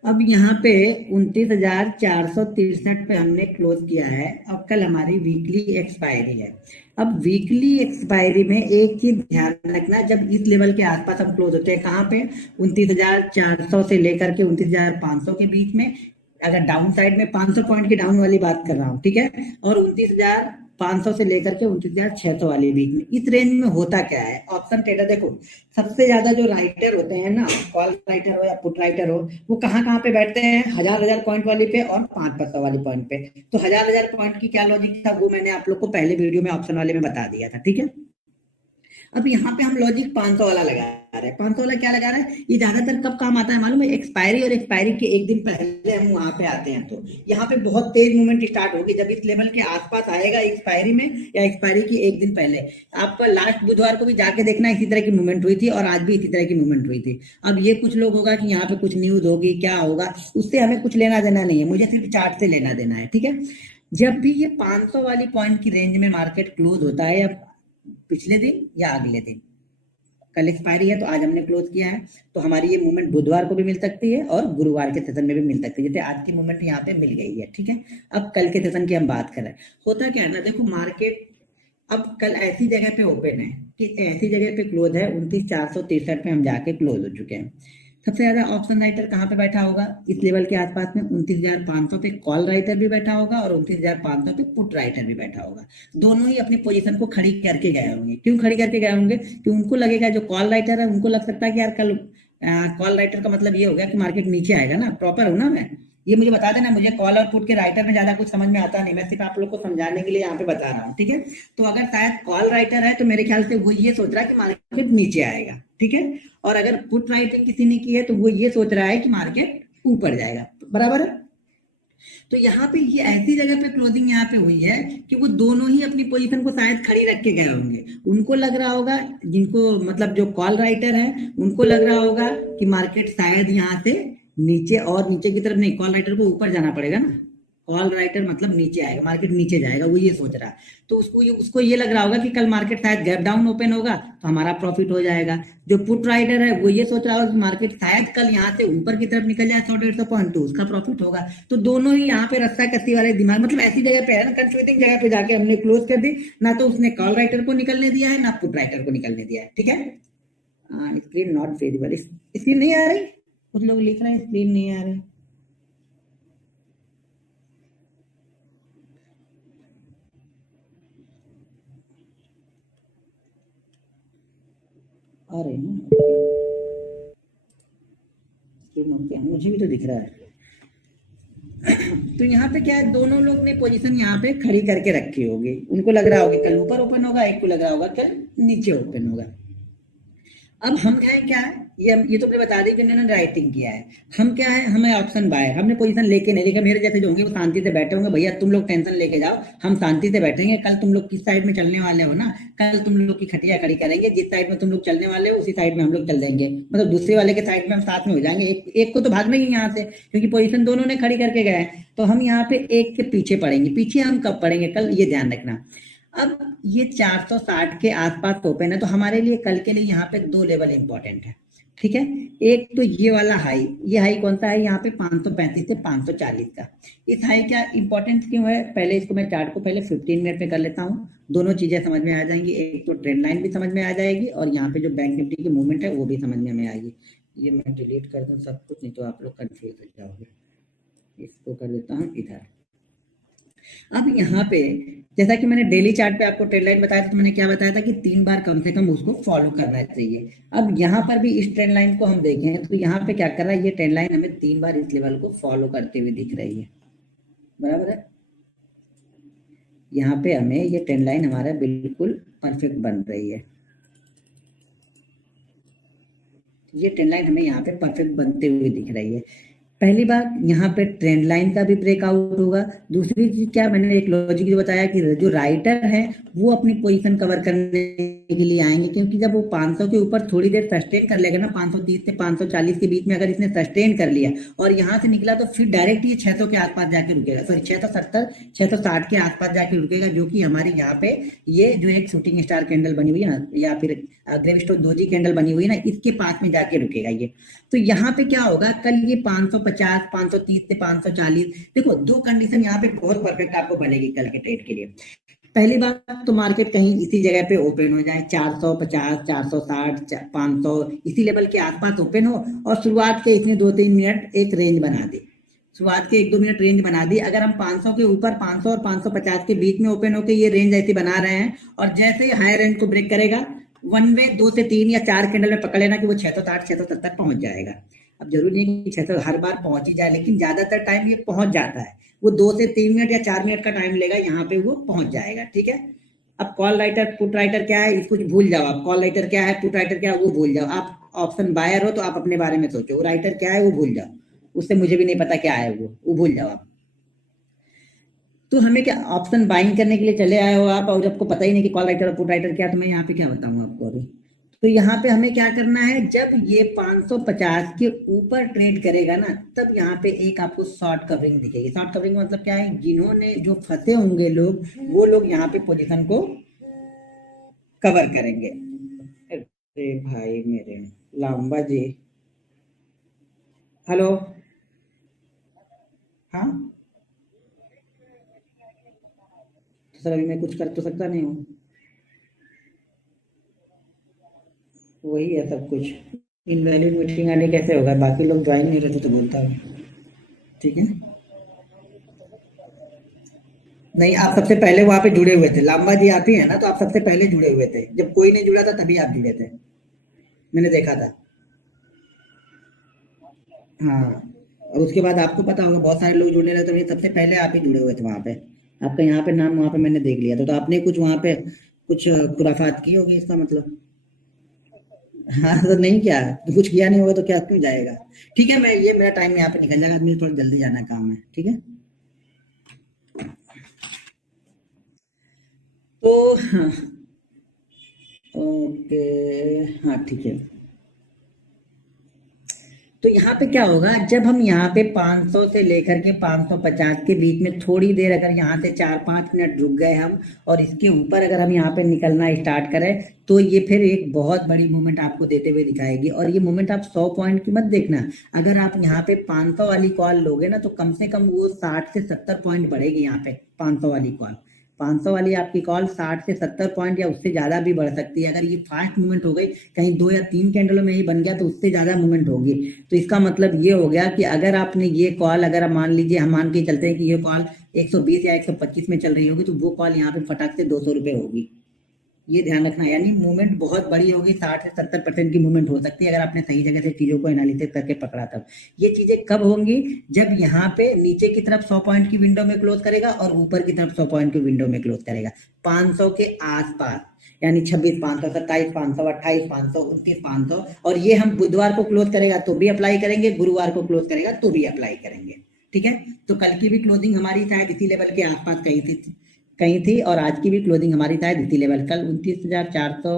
अब यहाँ पे 29,463 पे हमने क्लोज किया है। अब कल हमारी वीकली एक्सपायरी है। अब वीकली एक्सपायरी में एक चीज ध्यान रखना, जब इस लेवल के आसपास हम क्लोज होते हैं, कहाँ पे, 29,400 से लेकर के 29,500 के बीच में। अगर डाउन साइड में 500 पॉइंट की डाउन वाली बात कर रहा हूँ, ठीक है। और 29,500 से लेकर के 29,600 वाले बीच में, इस रेंज में होता क्या है ऑप्शन ट्रेडर, देखो सबसे ज्यादा जो राइटर होते हैं ना, कॉल राइटर हो या पुट राइटर हो, वो कहाँ कहाँ पे बैठते हैं, हजार हजार पॉइंट वाली पे और 500 वाली पॉइंट पे। तो हजार हजार पॉइंट की क्या लॉजिक था वो मैंने आप लोग को पहले वीडियो में ऑप्शन वाले में बता दिया था, ठीक है। अब यहाँ पे हम लॉजिक 500 वाला लगा रहे हैं। 500 वाला क्या लगा रहा है, ये ज्यादातर कब काम आता है मालूम है, एक्सपायरी और एक्सपायरी के एक दिन पहले हम वहां पे आते हैं, तो यहाँ पे बहुत तेज मूवमेंट स्टार्ट होगी जब इस लेवल के आसपास आएगा एक्सपायरी में, या एक्सपायरी की एक दिन पहले। आपका लास्ट बुधवार को भी जाके देखना, इसी तरह की मूवमेंट हुई थी, और आज भी इसी तरह की मूवमेंट हुई थी। अब ये कुछ लोग होगा कि यहाँ पे कुछ न्यूज होगी, क्या होगा, उससे हमें कुछ लेना देना नहीं है, मुझे सिर्फ चार्ट से लेना देना है, ठीक है। जब भी ये 500 वाली पॉइंट की रेंज में मार्केट क्लोज होता है, या पिछले दिन या अगले दिन, कल एक्सपायरी है तो आज हमने क्लोज किया है, तो हमारी ये मूवमेंट बुधवार को भी मिल सकती है और गुरुवार के सेशन में भी मिल सकती है। जैसे आज की मूवमेंट यहाँ पे मिल गई है, ठीक है। अब कल के सेशन की हम बात करें, होता क्या है ना, देखो मार्केट अब कल ऐसी जगह पे ओपन है कि ऐसी जगह पे क्लोज है 29,463 पे हम जाके क्लोज हो चुके हैं। सबसे ज्यादा ऑप्शन राइटर कहाँ पे बैठा होगा, इस लेवल के आसपास में 29,500 पे कॉल राइटर भी बैठा होगा और 29,500 पे पुट राइटर भी बैठा होगा। दोनों ही अपनी पोजीशन को खड़ी करके गए होंगे। क्यों खड़ी करके गए होंगे? कि उनको लगेगा, जो कॉल राइटर है उनको लग सकता है कि यार कल कॉल राइटर का मतलब ये हो गया कि मार्केट नीचे आएगा ना, प्रॉपर हो ना मैं, ये मुझे बता देना, मुझे कॉल और पुट के राइटर में ज्यादा कुछ समझ में आता नहीं, मैं सिर्फ आप लोग को समझाने के लिए यहाँ पे बता रहा हूँ, ठीक है। तो अगर शायद कॉल राइटर है तो मेरे ख्याल से वो ये सोच रहा है कि मार्केट नीचे आएगा, ठीक है। और अगर पुट राइटिंग किसी ने की है तो वो ये सोच रहा है कि मार्केट ऊपर जाएगा, बराबर है। तो यहाँ पे ये ऐसी जगह पे क्लोजिंग यहाँ पे हुई है कि वो दोनों ही अपनी पोजीशन को शायद खड़ी रख के गए होंगे। उनको लग रहा होगा, जिनको मतलब जो कॉल राइटर है उनको लग रहा होगा कि मार्केट शायद यहाँ से नीचे, और नीचे की तरफ नहीं, कॉल राइटर को ऊपर जाना पड़ेगा ना, कॉल राइटर मतलब नीचे आएगा, मार्केट नीचे जाएगा, वो ये सोच रहा है। तो उसको ये लग रहा होगा कि कल मार्केट शायद गैप डाउन ओपन होगा तो हमारा प्रॉफिट हो जाएगा। जो पुट राइटर है वो ये सोच रहा होगा कि मार्केट शायद कल यहाँ से ऊपर की तरफ निकल जाए 100-150 पॉइंट, तो उसका प्रॉफिट होगा। तो दोनों ही यहाँ पे रस्सा कसी वाले दिमाग, मतलब ऐसी जगह पे है ना, कंफ्यूजिंग जगह पे जाके हमने क्लोज कर दी ना, तो उसने कॉल राइटर को निकलने दिया है ना पुट राइटर को निकलने दिया है, ठीक है। स्क्रीन नॉट विजिबल, स्क्रीन नहीं आ रही, कुछ लोग लिख रहे हैं स्क्रीन नहीं आ रही। आ रही ना, मुझे भी तो दिख रहा है। तो यहाँ पे क्या है, दोनों लोग ने पोजीशन यहाँ पे खड़ी करके रखी होगी, उनको लग रहा होगा कल ऊपर ओपन होगा, एक को लग रहा होगा कल नीचे ओपन होगा। अब हम क्या है, ये तो बता दी कि इन्होंने राइटिंग किया है, हम क्या है, हमें ऑप्शन बाय, हमने पोजीशन लेके नहीं लेके, मेरे जैसे जो होंगे वो शांति से बैठे होंगे, भैया तुम लोग टेंशन लेके जाओ, हम शांति से बैठेंगे, कल तुम लोग किस साइड में चलने वाले हो ना, कल तुम लोग की खटिया खड़ी करेंगे, जिस साइड में तुम लोग चलने वाले हो उसी साइड में हम लोग चल देंगे, मतलब दूसरे वाले के साइड में हम साथ में हो जाएंगे, एक को तो भागना ही यहाँ से, क्योंकि पोजीशन दोनों ने खड़ी करके गए हैं, तो हम यहाँ पे एक के पीछे पड़ेंगे। पीछे हम कब पड़ेंगे कल, ये ध्यान रखना। अब ये 460 के आसपास ओपन है, तो हमारे लिए कल के लिए यहाँ पे दो लेवल इंपॉर्टेंट है, ठीक है। एक तो ये वाला हाई, ये हाई कौन सा है यहाँ पे, 535 से 540 का। इस हाई क्या इंपॉर्टेंट क्यों है, पहले इसको मैं चार्ट को पहले 15 मिनट में कर लेता हूँ, दोनों चीजें समझ में आ जाएंगी, एक तो ट्रेंड लाइन भी समझ में आ जाएगी और यहाँ पे जो बैंक निफ्टी की मूवमेंट है वो भी समझ में आएगी। ये मैं डिलीट कर दूँ सब कुछ, नहीं तो आप लोग कंफ्यूज हो जाओगे। इसको कर देता हूँ इधर। अब यहाँ पे जैसा कि मैंने डेली चार्ट पे आपको ट्रेंड लाइन बताया था, तो मैंने क्या बताया था कि 3 बार कम से कम उसको फॉलो करना चाहिए। अब यहाँ पर भी इस ट्रेंड लाइन को हम देखें तो यहाँ पे क्या कर रहा है, ये ट्रेंड लाइन हमें 3 बार इस लेवल को फॉलो करते हुए दिख रही है, बराबर है। यहाँ पे हमें ये ट्रेंड लाइन हमारा बिल्कुल परफेक्ट बन रही है, ये ट्रेंड लाइन हमें यहाँ पे परफेक्ट बनते हुए दिख रही है। पहली बात, यहाँ पे ट्रेंड लाइन का भी ब्रेकआउट होगा। दूसरी चीज क्या, मैंने एक लॉजिक जो बताया कि जो राइटर है वो अपनी पोजीशन कवर करने के लिए आएंगे, क्योंकि जब वो 500 के ऊपर थोड़ी देर सस्टेन कर लेगा ना, 530 से 540 के बीच में अगर इसने सस्टेन कर लिया और यहाँ से निकला तो फिर डायरेक्ट ये 600 के आसपास जाके रुकेगा, सॉरी 670 660 के आसपास जाके रुकेगा, जो कि हमारी यहाँ पे ये जो एक शूटिंग स्टार कैंडल बनी हुई है ना, या फिर ग्रेविस्टोन डोजी कैंडल बनी हुई है ना, इसके पास में जाके रुकेगा ये। तो यहाँ पे क्या होगा, कल ये 550 530 से 540, देखो दो कंडीशन यहाँ पे बहुत परफेक्ट आपको बनेगी कल के ट्रेड के लिए। पहली बात तो मार्केट कहीं इसी जगह पे ओपन हो जाए, 450 460 500 इसी लेवल के आसपास ओपन हो, और शुरुआत के इसने 2-3 मिनट एक रेंज बना दी, शुरुआत के 1-2 मिनट रेंज बना दी। अगर हम 500 के ऊपर 500 और 550 के बीच में ओपन होकर ये रेंज ऐसी बना रहे हैं, और जैसे ही हायर रेंज को ब्रेक करेगा, वन में 2 से 3 या 4 कैंडल में पकड़ लेना कि वो 660 670 पहुंच जाएगा। अब जरूरी नहीं कि 600 हर बार पहुंच ही जाए, लेकिन ज्यादातर टाइम ये पहुंच जाता है, वो 2 से 3 मिनट या 4 मिनट का टाइम लेगा, यहाँ पे वो पहुंच जाएगा, ठीक है। अब कॉल राइटर पुट राइटर क्या है इसको भूल जाओ, आप कॉल राइटर क्या है पुट राइटर क्या है वो भूल जाओ, आप ऑप्शन बायर हो तो आप अपने बारे में सोचो, राइटर क्या है वो भूल जाओ, उससे मुझे भी नहीं पता क्या है वो भूल जाओ आप। तो हमें क्या, ऑप्शन बाइंग करने के लिए चले आए हो आप, और आपको पता ही नहीं कि कॉल राइटर और पुट राइटर क्या, तो मैं यहाँ पे क्या बताऊँ आपको अभी। तो यहाँ पे हमें क्या करना है, जब ये 550 के ऊपर ट्रेड करेगा ना, तब यहाँ पे एक आपको शॉर्ट कवरिंग दिखेगी। शॉर्ट कवरिंग मतलब क्या है, जिन्होंने जो फंसे होंगे लोग, वो लोग यहाँ पे पोजीशन को कवर करेंगे। अरे भाई मेरे लांबा जी। हेलो। हाँ, तो सर अभी मैं कुछ कर तो सकता नहीं हूँ। वही है सब कुछ। इनवैलिड मीटिंग आने कैसे होगा, बाकी लोग ज्वाइन नहीं रहते तो बोलता हूँ। ठीक है। नहीं, आप सबसे पहले वहां पे जुड़े हुए थे, लांबा जी आप ही है ना, तो आप सबसे पहले जुड़े हुए थे, जब कोई नहीं जुड़ा था तभी आप जुड़े थे। मैंने देखा था। हाँ। और उसके बाद आपको पता होगा बहुत सारे लोग जुड़ने लगे, तो ये सबसे पहले आप ही जुड़े हुए थे वहां पे। आपका यहाँ पे नाम वहां पे मैंने देख लिया था, तो आपने कुछ वहां पे कुछ खुराफात की होगी इसका मतलब। हाँ, तो नहीं किया तो कुछ किया नहीं होगा तो क्या क्यों जाएगा। ठीक है, मैं ये मेरा टाइम यहाँ पे निकल जाएगा, मुझे थोड़ा जल्दी जाना है, काम है, ठीक है। तो हाँ। ओके। हाँ ठीक है। तो यहाँ पे क्या होगा, जब हम यहाँ पे 500 से लेकर के 550 के बीच में थोड़ी देर अगर यहाँ से 4-5 मिनट रुक गए हम, और इसके ऊपर अगर हम यहाँ पे निकलना स्टार्ट करें, तो ये फिर एक बहुत बड़ी मूवमेंट आपको देते हुए दिखाएगी। और ये मूवमेंट आप 100 पॉइंट की मत देखना। अगर आप यहाँ पे 500 वाली कॉल लोगे ना, तो कम से कम वो 60 से 70 पॉइंट बढ़ेगी यहाँ पे। 500 वाली कॉल, 500 वाली आपकी कॉल 60 से 70 पॉइंट या उससे ज्यादा भी बढ़ सकती है। अगर ये फास्ट मूवमेंट हो गई, कहीं 2 या 3 कैंडलों में ही बन गया, तो उससे ज्यादा मूवमेंट होगी। तो इसका मतलब ये हो गया कि अगर आपने ये कॉल, अगर आप मान लीजिए, हम मान के चलते हैं कि ये कॉल 120 या 125 में चल रही होगी, तो वो कॉल यहाँ पे फटाक से 200 रुपये होगी। ये ध्यान रखना, यानी मूवमेंट बहुत बड़ी होगी, 60 से 70% की मूवमेंट हो सकती है अगर आपने सही जगह से चीजों को एनालिसिस करके पकड़ा तब। ये चीजें कब होंगी, जब यहाँ पे नीचे की तरफ 100 पॉइंट की विंडो में क्लोज करेगा और ऊपर की तरफ 100 पॉइंट की विंडो में क्लोज करेगा, 500 के आसपास। यानी 26,500, 27,500, 28,500, 29,500। और ये हम बुधवार को क्लोज करेगा तो भी अप्लाई करेंगे, गुरुवार को क्लोज करेगा तो भी अप्लाई करेंगे। ठीक है। तो कल की भी क्लोजिंग हमारी शायद इसी लेवल के आसपास कहीं थी, और आज की भी क्लोजिंग हमारी शायद इसी लेवल, कल 29,400।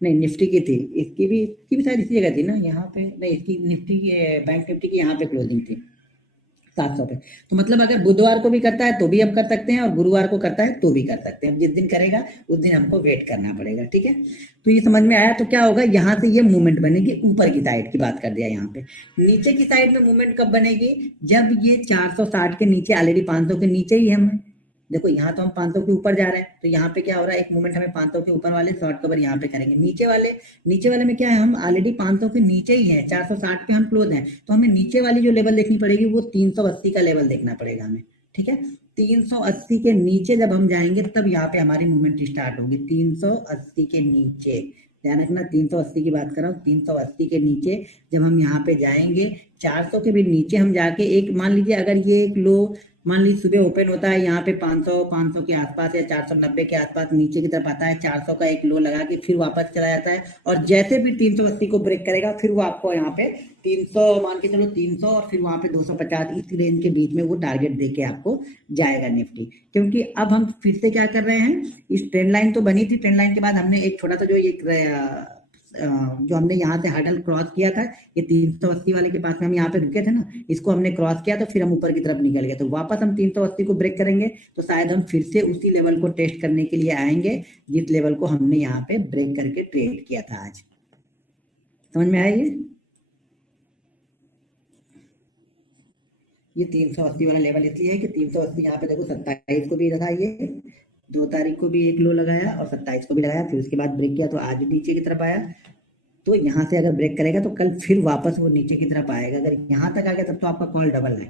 नहीं, निफ्टी की थी, इसकी भी शायद इसी जगह थी ना, यहाँ पे नहीं, इसकी निफ्टी की, बैंक निफ्टी की यहाँ पे क्लोजिंग थी 700 पे। तो मतलब अगर बुधवार को भी करता है तो भी हम कर सकते हैं, और गुरुवार को करता है तो भी कर सकते हैं। जिस दिन करेगा उस दिन हमको वेट करना पड़ेगा, ठीक है। तो ये समझ में आया। तो क्या होगा, यहाँ से ये मूवमेंट बनेगी, ऊपर की साइड की बात कर दिया यहाँ पे। नीचे की साइड में मूवमेंट कब बनेगी, जब ये 460 के नीचे, ऑलरेडी 500 के नीचे ही हम, देखो यहाँ तो हम 500 के ऊपर जा रहे हैं, तो यहाँ पे क्या हो रहा है, एक मूवमेंट हमें 500 के ऊपर वाले शॉर्ट कवर यहाँ पे करेंगे। नीचे वाले में क्या है, हम ऑलरेडी 500 के नीचे ही है, 460 पे हम क्लोज हैं, तो हमें नीचे वाली जो लेवल देखनी पड़ेगी वो 380 का लेवल देखना पड़ेगा हमें। ठीक है। 380 के नीचे जब हम जाएंगे, तब यहाँ पे हमारी मूवमेंट स्टार्ट होगी। 380 के नीचे, ध्यान रखना, 380 की बात कर रहा हूँ। 380 के नीचे जब हम यहाँ पे जाएंगे, 400 के भी नीचे हम जाके, एक मान लीजिए अगर ये एक लो, मान लीजिए सुबह ओपन होता है यहाँ पे 500 के आसपास या 490 के आसपास, नीचे की तरफ आता है, 400 का एक लो लगा के फिर वापस चला जाता है, और जैसे भी 380 को ब्रेक करेगा, फिर वो आपको यहाँ पे 300, मान के चलो 300, और फिर वहां पे 250, इस रेंज के बीच में वो टारगेट देके आपको जाएगा निफ्टी। क्योंकि अब हम फिर से क्या कर रहे हैं, इस ट्रेंड लाइन तो बनी थी, ट्रेंड लाइन के बाद हमने एक छोटा सा जो एक जो हमने यहाँ से हर्डल क्रॉस किया था, ये 380 वाले के पास में हम यहाँ पे रुके थे ना, इसको हमने क्रॉस किया, तो फिर हम ऊपर की तरफ निकल गए, तो वापस हम 380 को ब्रेक करेंगे, तो शायद हम फिर से उसी लेवल को टेस्ट करने के लिए आएंगे, जिस लेवल को हमने यहाँ पे ब्रेक करके ट्रेड किया था आज। समझ में आया ये 380 वाला लेवल इसलिए है कि 380 यहाँ पे देखो, 27 को भी लगा, ये 2 तारीख को भी एक लो लगाया, और 27 को भी लगाया, फिर उसके बाद ब्रेक किया, तो आज नीचे की तरफ आया। तो यहाँ से अगर ब्रेक करेगा तो कल फिर वापस वो नीचे की तरफ आएगा। अगर यहाँ तक आ गया तब तो आपका कॉल डबल है।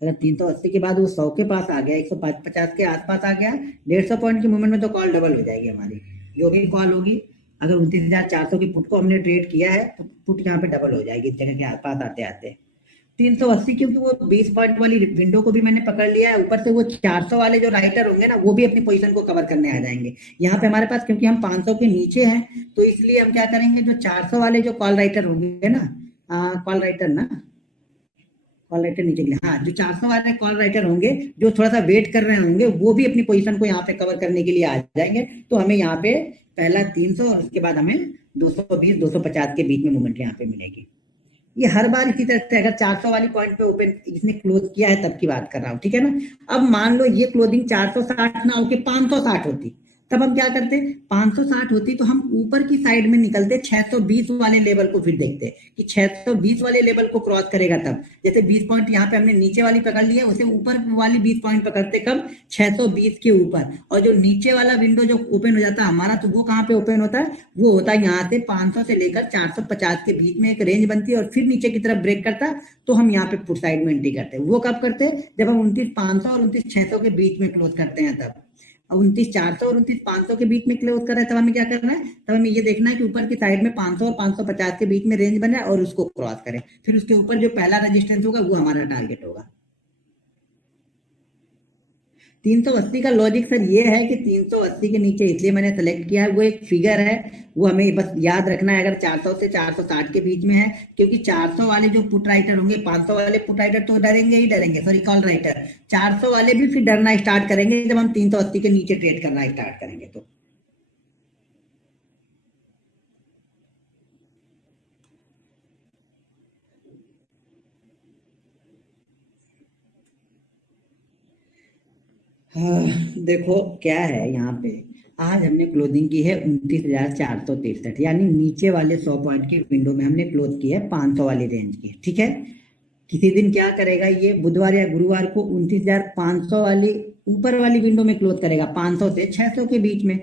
अगर 380 के बाद वो 100 के पास आ गया, 150 के आसपास आ गया, 150 पॉइंट की मूवमेंट में, तो कॉल डबल हो जाएगी हमारी। जो भी कॉल होगी, अगर 29,400 की पुट को हमने ट्रेड किया है, तो पुट यहाँ पे डबल हो जाएगी इस जगह के आसपास आते आते। 380, क्योंकि वो 20 पॉइंट वाली विंडो को भी मैंने पकड़ लिया है, ऊपर से वो 400 वाले जो राइटर होंगे ना, वो भी अपनी पोजीशन को कवर करने आ जाएंगे यहाँ पे हमारे पास, क्योंकि हम 500 के नीचे हैं, तो इसलिए हम क्या करेंगे, जो 400 वाले जो कॉल राइटर होंगे ना, कॉल राइटर नीचे के लिए, हाँ, जो 400 वाले कॉल राइटर होंगे, जो थोड़ा सा वेट कर रहे होंगे, वो भी अपनी पोजीशन को यहाँ पे कवर करने के लिए आ जाएंगे। तो हमें यहाँ पे पहला 300, और उसके बाद हमें 220, 250 के बीच में मूवमेंट यहाँ पे मिलेगी। ये हर बार इसी तरह से, अगर 400 वाली पॉइंट पे ओपन इसने क्लोज किया है तब की बात कर रहा हूँ, ठीक है ना। अब मान लो ये क्लोजिंग 460 ना होके 560 होती, तब हम क्या करते, 560 होती तो हम ऊपर की साइड में निकलते, 620 वाले लेवल को फिर देखते कि 620 वाले लेवल को क्रॉस करेगा तब। जैसे 20 पॉइंट यहाँ पे हमने नीचे वाली पकड़ लिया, उसे ऊपर वाली 20 पॉइंट पकड़ते कब, 620 के ऊपर। और जो नीचे वाला विंडो जो ओपन हो जाता है हमारा, तो वो कहाँ पे ओपन होता है, वो होता है यहाँ से 500 से लेकर 450 के बीच में एक रेंज बनती है, और फिर नीचे की तरफ ब्रेक करता, तो हम यहाँ पे पुट साइड में एंट्री करते हैं। वो कब करते हैं, जब हम 29,500 और 29,600 के बीच में क्लोज करते हैं तब। अब 29,400 और 29,500 के बीच में क्लोज कर रहे हैं, तब हमें क्या करना है, तब हमें ये देखना है कि ऊपर की साइड में 500 और 550 के बीच में रेंज बने और उसको क्रॉस करें। फिर उसके ऊपर जो पहला रेजिस्टेंस होगा वो हमारा टारगेट होगा। 380 का लॉजिक सर ये है कि 380 के नीचे इसलिए मैंने सेलेक्ट किया है, वो एक फिगर है, वो हमें बस याद रखना है। अगर 400 से 460 के बीच में है, क्योंकि 400 वाले जो पुट राइटर होंगे, 500 वाले पुट राइटर तो डरेंगे ही डरेंगे, सॉरी कॉल राइटर, 400 वाले भी फिर डरना स्टार्ट करेंगे जब हम 380 के नीचे ट्रेड करना स्टार्ट करेंगे तो। हाँ, देखो क्या है यहाँ पे, आज हमने क्लोजिंग की है 29,463, यानी नीचे वाले 100 पॉइंट की विंडो में हमने क्लोज की है 500 वाली रेंज की, ठीक है। किसी दिन क्या करेगा ये, बुधवार या गुरुवार को 29,500 वाली ऊपर वाली विंडो में क्लोज करेगा, 500 से 600 के बीच में।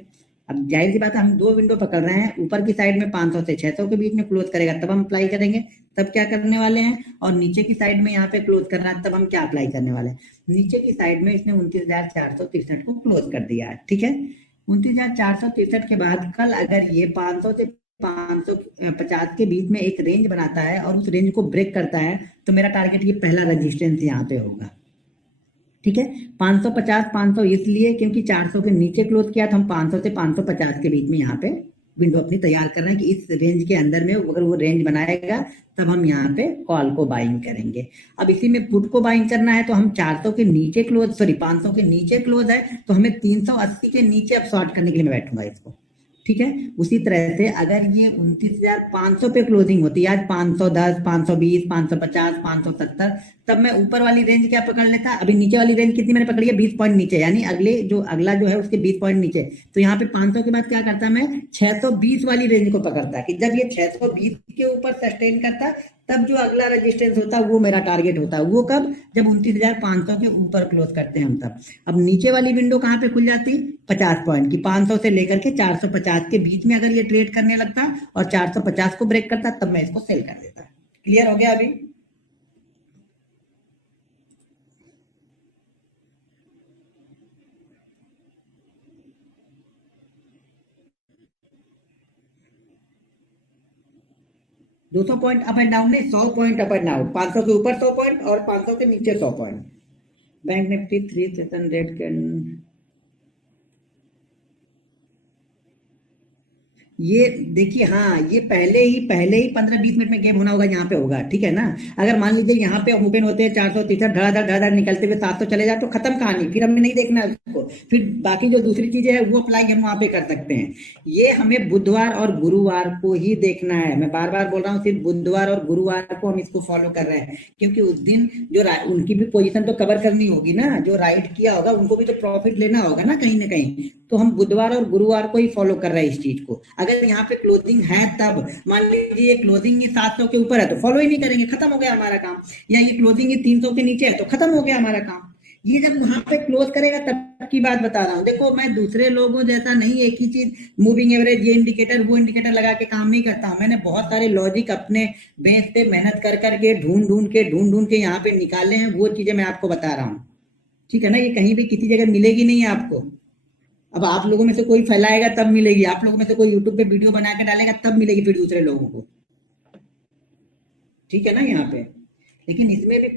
अब जाहिर सी बात है, हम दो विंडो पकड़ रहे हैं, ऊपर की साइड में 500 से 600 के बीच में क्लोज करेगा तब हम अप्लाई करेंगे, तब क्या करने वाले हैं, और नीचे की साइड में यहाँ पे क्लोज करना है तब हम क्या अप्लाई करने वाले हैं। नीचे की साइड में इसने 29,463 को क्लोज कर दिया है, ठीक है। 29,463 के बाद कल अगर ये 500 से 550 के बीच में एक रेंज बनाता है और उस रेंज को ब्रेक करता है, तो मेरा टारगेट ये पहला रेजिस्टेंस यहाँ पे होगा, ठीक है। 550 500 इसलिए क्योंकि 400 के नीचे क्लोज किया, तो हम 500 से 550 के बीच में यहाँ पे विंडो अपनी तैयार कर रहे हैं कि इस रेंज के अंदर में अगर वो रेंज बनाएगा तब हम यहाँ पे कॉल को बाइंग करेंगे। अब इसी में पुट को बाइंग करना है, तो हम 400 के नीचे क्लोज, सॉरी 500 के नीचे क्लोज है, तो हमें 380 के नीचे अब शॉर्ट करने के लिए मैं बैठूंगा इसको, ठीक है। उसी तरह से अगर ये 29,500 पे क्लोजिंग होती है आज, 510 520 550 570, तब मैं ऊपर वाली रेंज क्या पकड़ लेता, अभी नीचे वाली रेंज कितनी मैंने पकड़ी है, 20 पॉइंट नीचे, यानी अगला जो है उसके 20 पॉइंट नीचे। तो यहाँ पे 500 के बाद क्या करता मैं, 620 वाली रेंज को पकड़ता, कि जब ये 620 के ऊपर सस्टेन करता, तब जो अगला रेजिस्टेंस होता है वो मेरा टारगेट होता है। वो कब, जब 29,500 के ऊपर क्लोज करते हैं हम तब। अब नीचे वाली विंडो कहाँ पे खुल जाती, 50 पॉइंट की, 500 से लेकर के 450 के बीच में अगर ये ट्रेड करने लगता और 450 को ब्रेक करता, तब मैं इसको सेल कर देता। क्लियर हो गया अभी। 200 पॉइंट अप एंड डाउन नहीं, 100 पॉइंट अप एंड डाउन, 500 के ऊपर 100 पॉइंट और 500 के नीचे 100 point. Bank Nifty 3 session rate can, ये देखिए, हाँ ये पहले ही 15-20 मिनट में गेम होना होगा, यहाँ पे होगा, ठीक है ना। अगर मान लीजिए यहाँ पे ओपन होते हैं 463, धड़ाधड़ धड़ाधड़ निकलते हुए 700 चले जाए, तो खत्म कहानी, फिर हमें नहीं देखना है उसको। फिर बाकी जो दूसरी चीजें है वो अप्लाई हम वहां पे कर सकते हैं। ये हमें बुधवार और गुरुवार को ही देखना है, मैं बार बार बोल रहा हूँ, सिर्फ बुधवार और गुरुवार को हम इसको फॉलो कर रहे हैं, क्योंकि उस दिन जो उनकी भी पोजीशन तो कवर करनी होगी ना, जो राइट किया होगा उनको भी तो प्रॉफिट लेना होगा ना कहीं ना कहीं। तो हम बुधवार और गुरुवार को ही फॉलो कर रहे हैं इस चीज को। अगर यहाँ पे क्लोजिंग है, तब मान लीजिए क्लोजिंग ही 700 के ऊपर है तो फॉलो ही नहीं करेंगे, खत्म हो गया हमारा काम। या ये क्लोजिंग ही 300 के नीचे है तो खत्म हो गया हमारा काम। ये जब वहां पे क्लोज करेगा तब की बात बता रहा हूँ। देखो मैं दूसरे लोगों जैसा नहीं एक ही चीज मूविंग एवरेज, ये इंडिकेटर वो इंडिकेटर लगा के काम नहीं करता हूँ। मैंने बहुत सारे लॉजिक अपने बेस पे मेहनत कर करके ढूंढ ढूंढ के यहाँ पे निकाले हैं, वो चीजें मैं आपको बता रहा हूँ, ठीक है ना। ये कहीं भी किसी जगह मिलेगी नहीं है आपको। अब आप लोगों में से कोई फैलाएगा तब मिलेगी, आप लोगों में से कोई यूट्यूब पे वीडियो बना के डालेगा तब मिलेगी फिर दूसरे लोगों को, ठीक है ना यहाँ पे। लेकिन इसमें भी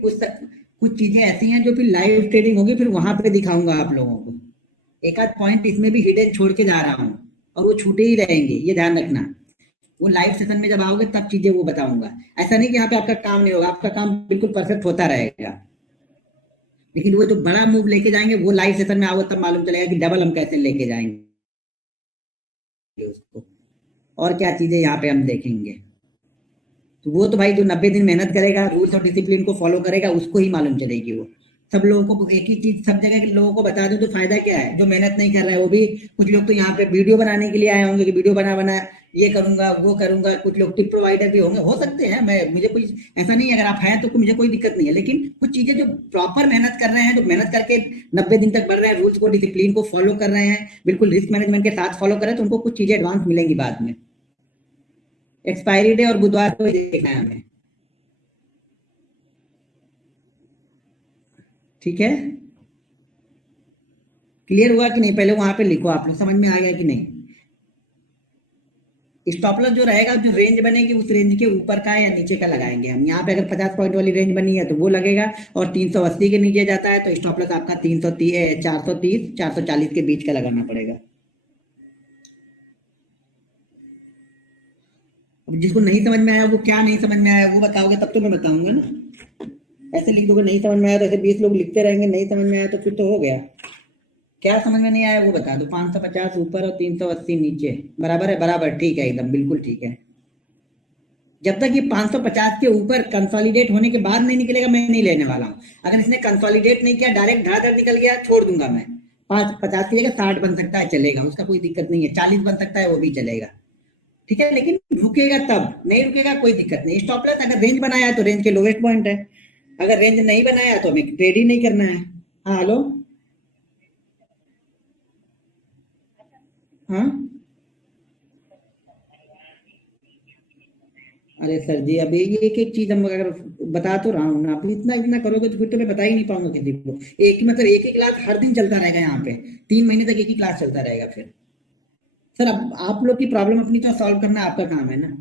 कुछ चीजें ऐसी हैं जो फिर लाइव ट्रेडिंग होगी, फिर वहां पे दिखाऊंगा आप लोगों को। एक आध पॉइंट इसमें भी हिडन छोड़ के जा रहा हूँ, और वो छूटे ही रहेंगे, ये ध्यान रखना। वो लाइव सेशन में जब आओगे तब चीजें वो बताऊंगा। ऐसा नहीं कि यहाँ पे आपका काम नहीं होगा, आपका काम बिल्कुल परफेक्ट होता रहेगा। लेकिन वो जो बड़ा मूव लेके जाएंगे वो लाइव सेशन में आओगे तब मालूम चलेगा कि डबल हम कैसे लेके जाएंगे उसको, और क्या चीजें यहाँ पे हम देखेंगे। तो वो तो भाई जो 90 दिन मेहनत करेगा, रूल्स और डिसिप्लिन को फॉलो करेगा, उसको ही मालूम चलेगी वो। सब लोगों को एक ही चीज सब जगह के लोगों को बता दो तो फायदा क्या है? जो मेहनत नहीं कर रहा है वो भी, कुछ लोग तो यहाँ पे वीडियो बनाने के लिए आए होंगे कि वीडियो बना ये करूंगा वो करूंगा, कुछ लोग टिप प्रोवाइडर भी होंगे, हो सकते हैं। मैं मुझे कोई ऐसा नहीं है, अगर आप हैं तो मुझे कोई दिक्कत नहीं है, लेकिन कुछ चीजें जो प्रॉपर मेहनत कर रहे हैं, जो मेहनत करके 90 दिन तक बढ़ रहे हैं, रूल्स को डिसिप्लिन को फॉलो कर रहे हैं, बिल्कुल रिस्क मैनेजमेंट के साथ फॉलो कर रहे हैं, तो उनको कुछ चीजें एडवांस मिलेंगी बाद में। एक्सपायरी डे और बुधवार को ही देखना है हमें, ठीक है? क्लियर हुआ कि नहीं? पहले वहां पे लिखो, आप लोग समझ में आ गया कि नहीं? स्टॉप लॉस जो रहेगा, जो रेंज बनेगी उस रेंज के ऊपर का या नीचे का लगाएंगे हम। यहाँ पे अगर 50 पॉइंट वाली रेंज बनी है तो वो लगेगा, और 380 के नीचे जाता है तो स्टॉप लॉस आपका 330 430 440 के बीच का लगाना पड़ेगा। अब जिसको नहीं समझ में आया, वो क्या नहीं समझ में आया वो बताओगे तब तो मैं बताऊंगा ना। ऐसे लिख दोगे नहीं समझ में आया तो ऐसे 20 लोग लिखते रहेंगे नहीं समझ में आया, तो फिर तो हो गया। क्या समझ में नहीं आया वो बता दो। 550 ऊपर और 380 नीचे, बराबर है? बराबर, ठीक है, एकदम बिल्कुल ठीक है। जब तक ये 550 के ऊपर कंसोलिडेट होने के बाद नहीं निकलेगा, मैं नहीं लेने वाला हूँ। अगर इसने कंसोलिडेट नहीं किया, डायरेक्ट धड़ाधड़ निकल गया, छोड़ दूंगा मैं। 550 की जगह 60 बन सकता है, चलेगा, उसका कोई दिक्कत नहीं है। 40 बन सकता है, वो भी चलेगा, ठीक है। लेकिन रुकेगा तब, नहीं रुकेगा कोई दिक्कत नहीं। स्टॉप लॉस अगर रेंज बनाया है तो रेंज के लोवेस्ट पॉइंट है, अगर रेंज नहीं बनाया तो हमें ट्रेड ही नहीं करना है। हाँ हेलो। हाँ अरे सर जी, अभी ये एक एक चीज हम अगर बता तो रहा हूँ ना, आप इतना इतना करोगे तो फिर तो मैं बता ही नहीं पाऊंगा किसी को। एक मतलब एक ही क्लास हर दिन चलता रहेगा यहाँ पे, 3 महीने तक एक ही क्लास चलता रहेगा फिर। सर अब आप लोग की प्रॉब्लम अपनी तो सॉल्व करना आपका काम है ना।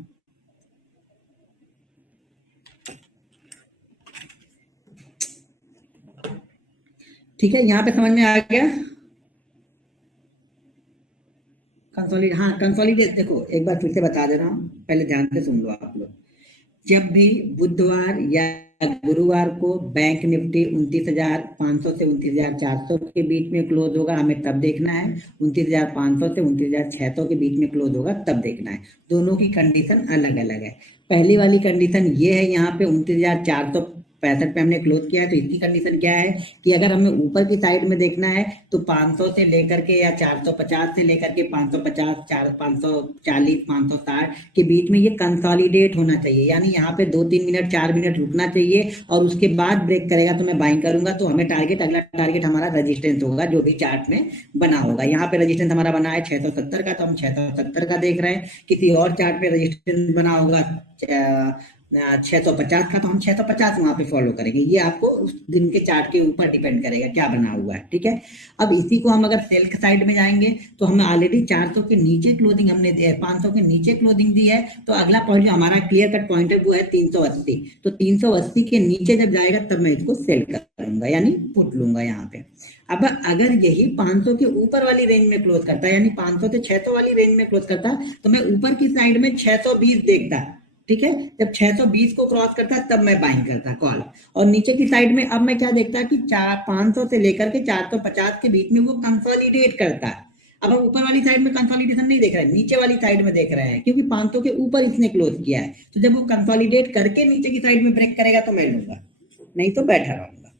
ठीक है, यहाँ पे समझ में आ गया? कंसोलिडेट, हाँ कंसोलिडेट देखो, एक बार फिर से बता दे रहा हूँ, पहले ध्यान से सुन लो आप लोग। जब भी बुधवार या गुरुवार को बैंक निफ्टी 29,500 से 29,400 के बीच में क्लोज होगा, हमें तब देखना है। 29,500 से 29,600 के बीच में क्लोज होगा तब देखना है। दोनों की कंडीशन अलग अलग है। पहली वाली कंडीशन ये है, यहाँ पे 29,465 पे हमने क्लोज किया है, तो इसकी कंडीशन क्या है कि अगर हमें ऊपर की साइड में देखना है तो 500 से लेकर के या 450 से लेकर के 550 4 540 560 के बीच में ये कंसोलिडेट होना चाहिए। यानी यहाँ पे 2-3 मिनट 4 मिनट रुकना चाहिए, और उसके बाद ब्रेक करेगा तो मैं बाइंग करूंगा। तो हमें टारगेट, अगला टारगेट हमारा रेजिस्टेंस होगा जो भी चार्ट में बना होगा। यहाँ पे रेजिस्टेंस हमारा बना है 670 का, तो हम 670 का देख रहे हैं। किसी और चार्ट पे रेजिस्टेंस बना होगा 650 का, तो हम 650 वहां पे फॉलो करेंगे। ये आपको उस दिन के चार्ट के ऊपर डिपेंड करेगा क्या बना हुआ है, ठीक है। अब इसी को हम अगर सेल के साइड में जाएंगे तो हमें ऑलरेडी 400 के नीचे क्लोजिंग हमने दी है, 500 के नीचे क्लोजिंग दी है, तो अगला पॉइंट जो हमारा क्लियर कट पॉइंट है वो है 380। तो 380 के नीचे जब जाएगा तब मैं इसको सेल करूंगा, यानी पुट लूंगा यहाँ पे। अब अगर यही 500 के ऊपर वाली रेंज में क्लोज करता है, यानी 500 से 600 वाली रेंज में क्लोज करता, तो मैं ऊपर की साइड में 620 देखता, ठीक है। जब 620 को क्रॉस करता है तब मैं बाइंग करता कॉल। और नीचे की साइड में अब मैं क्या देखता कि 500 से लेकर के 450 के बीच में वो कंसोलिडेट करता है। अब हम ऊपर वाली साइड में कंसोलिडेशन नहीं देख रहे हैं, नीचे वाली साइड में देख रहे हैं, क्योंकि 500 के ऊपर इसने क्लोज किया है। तो जब वो कंसोलिडेट करके नीचे की साइड में ब्रेक करेगा तो मैं लूंगा, नहीं तो बैठा रहूंगा।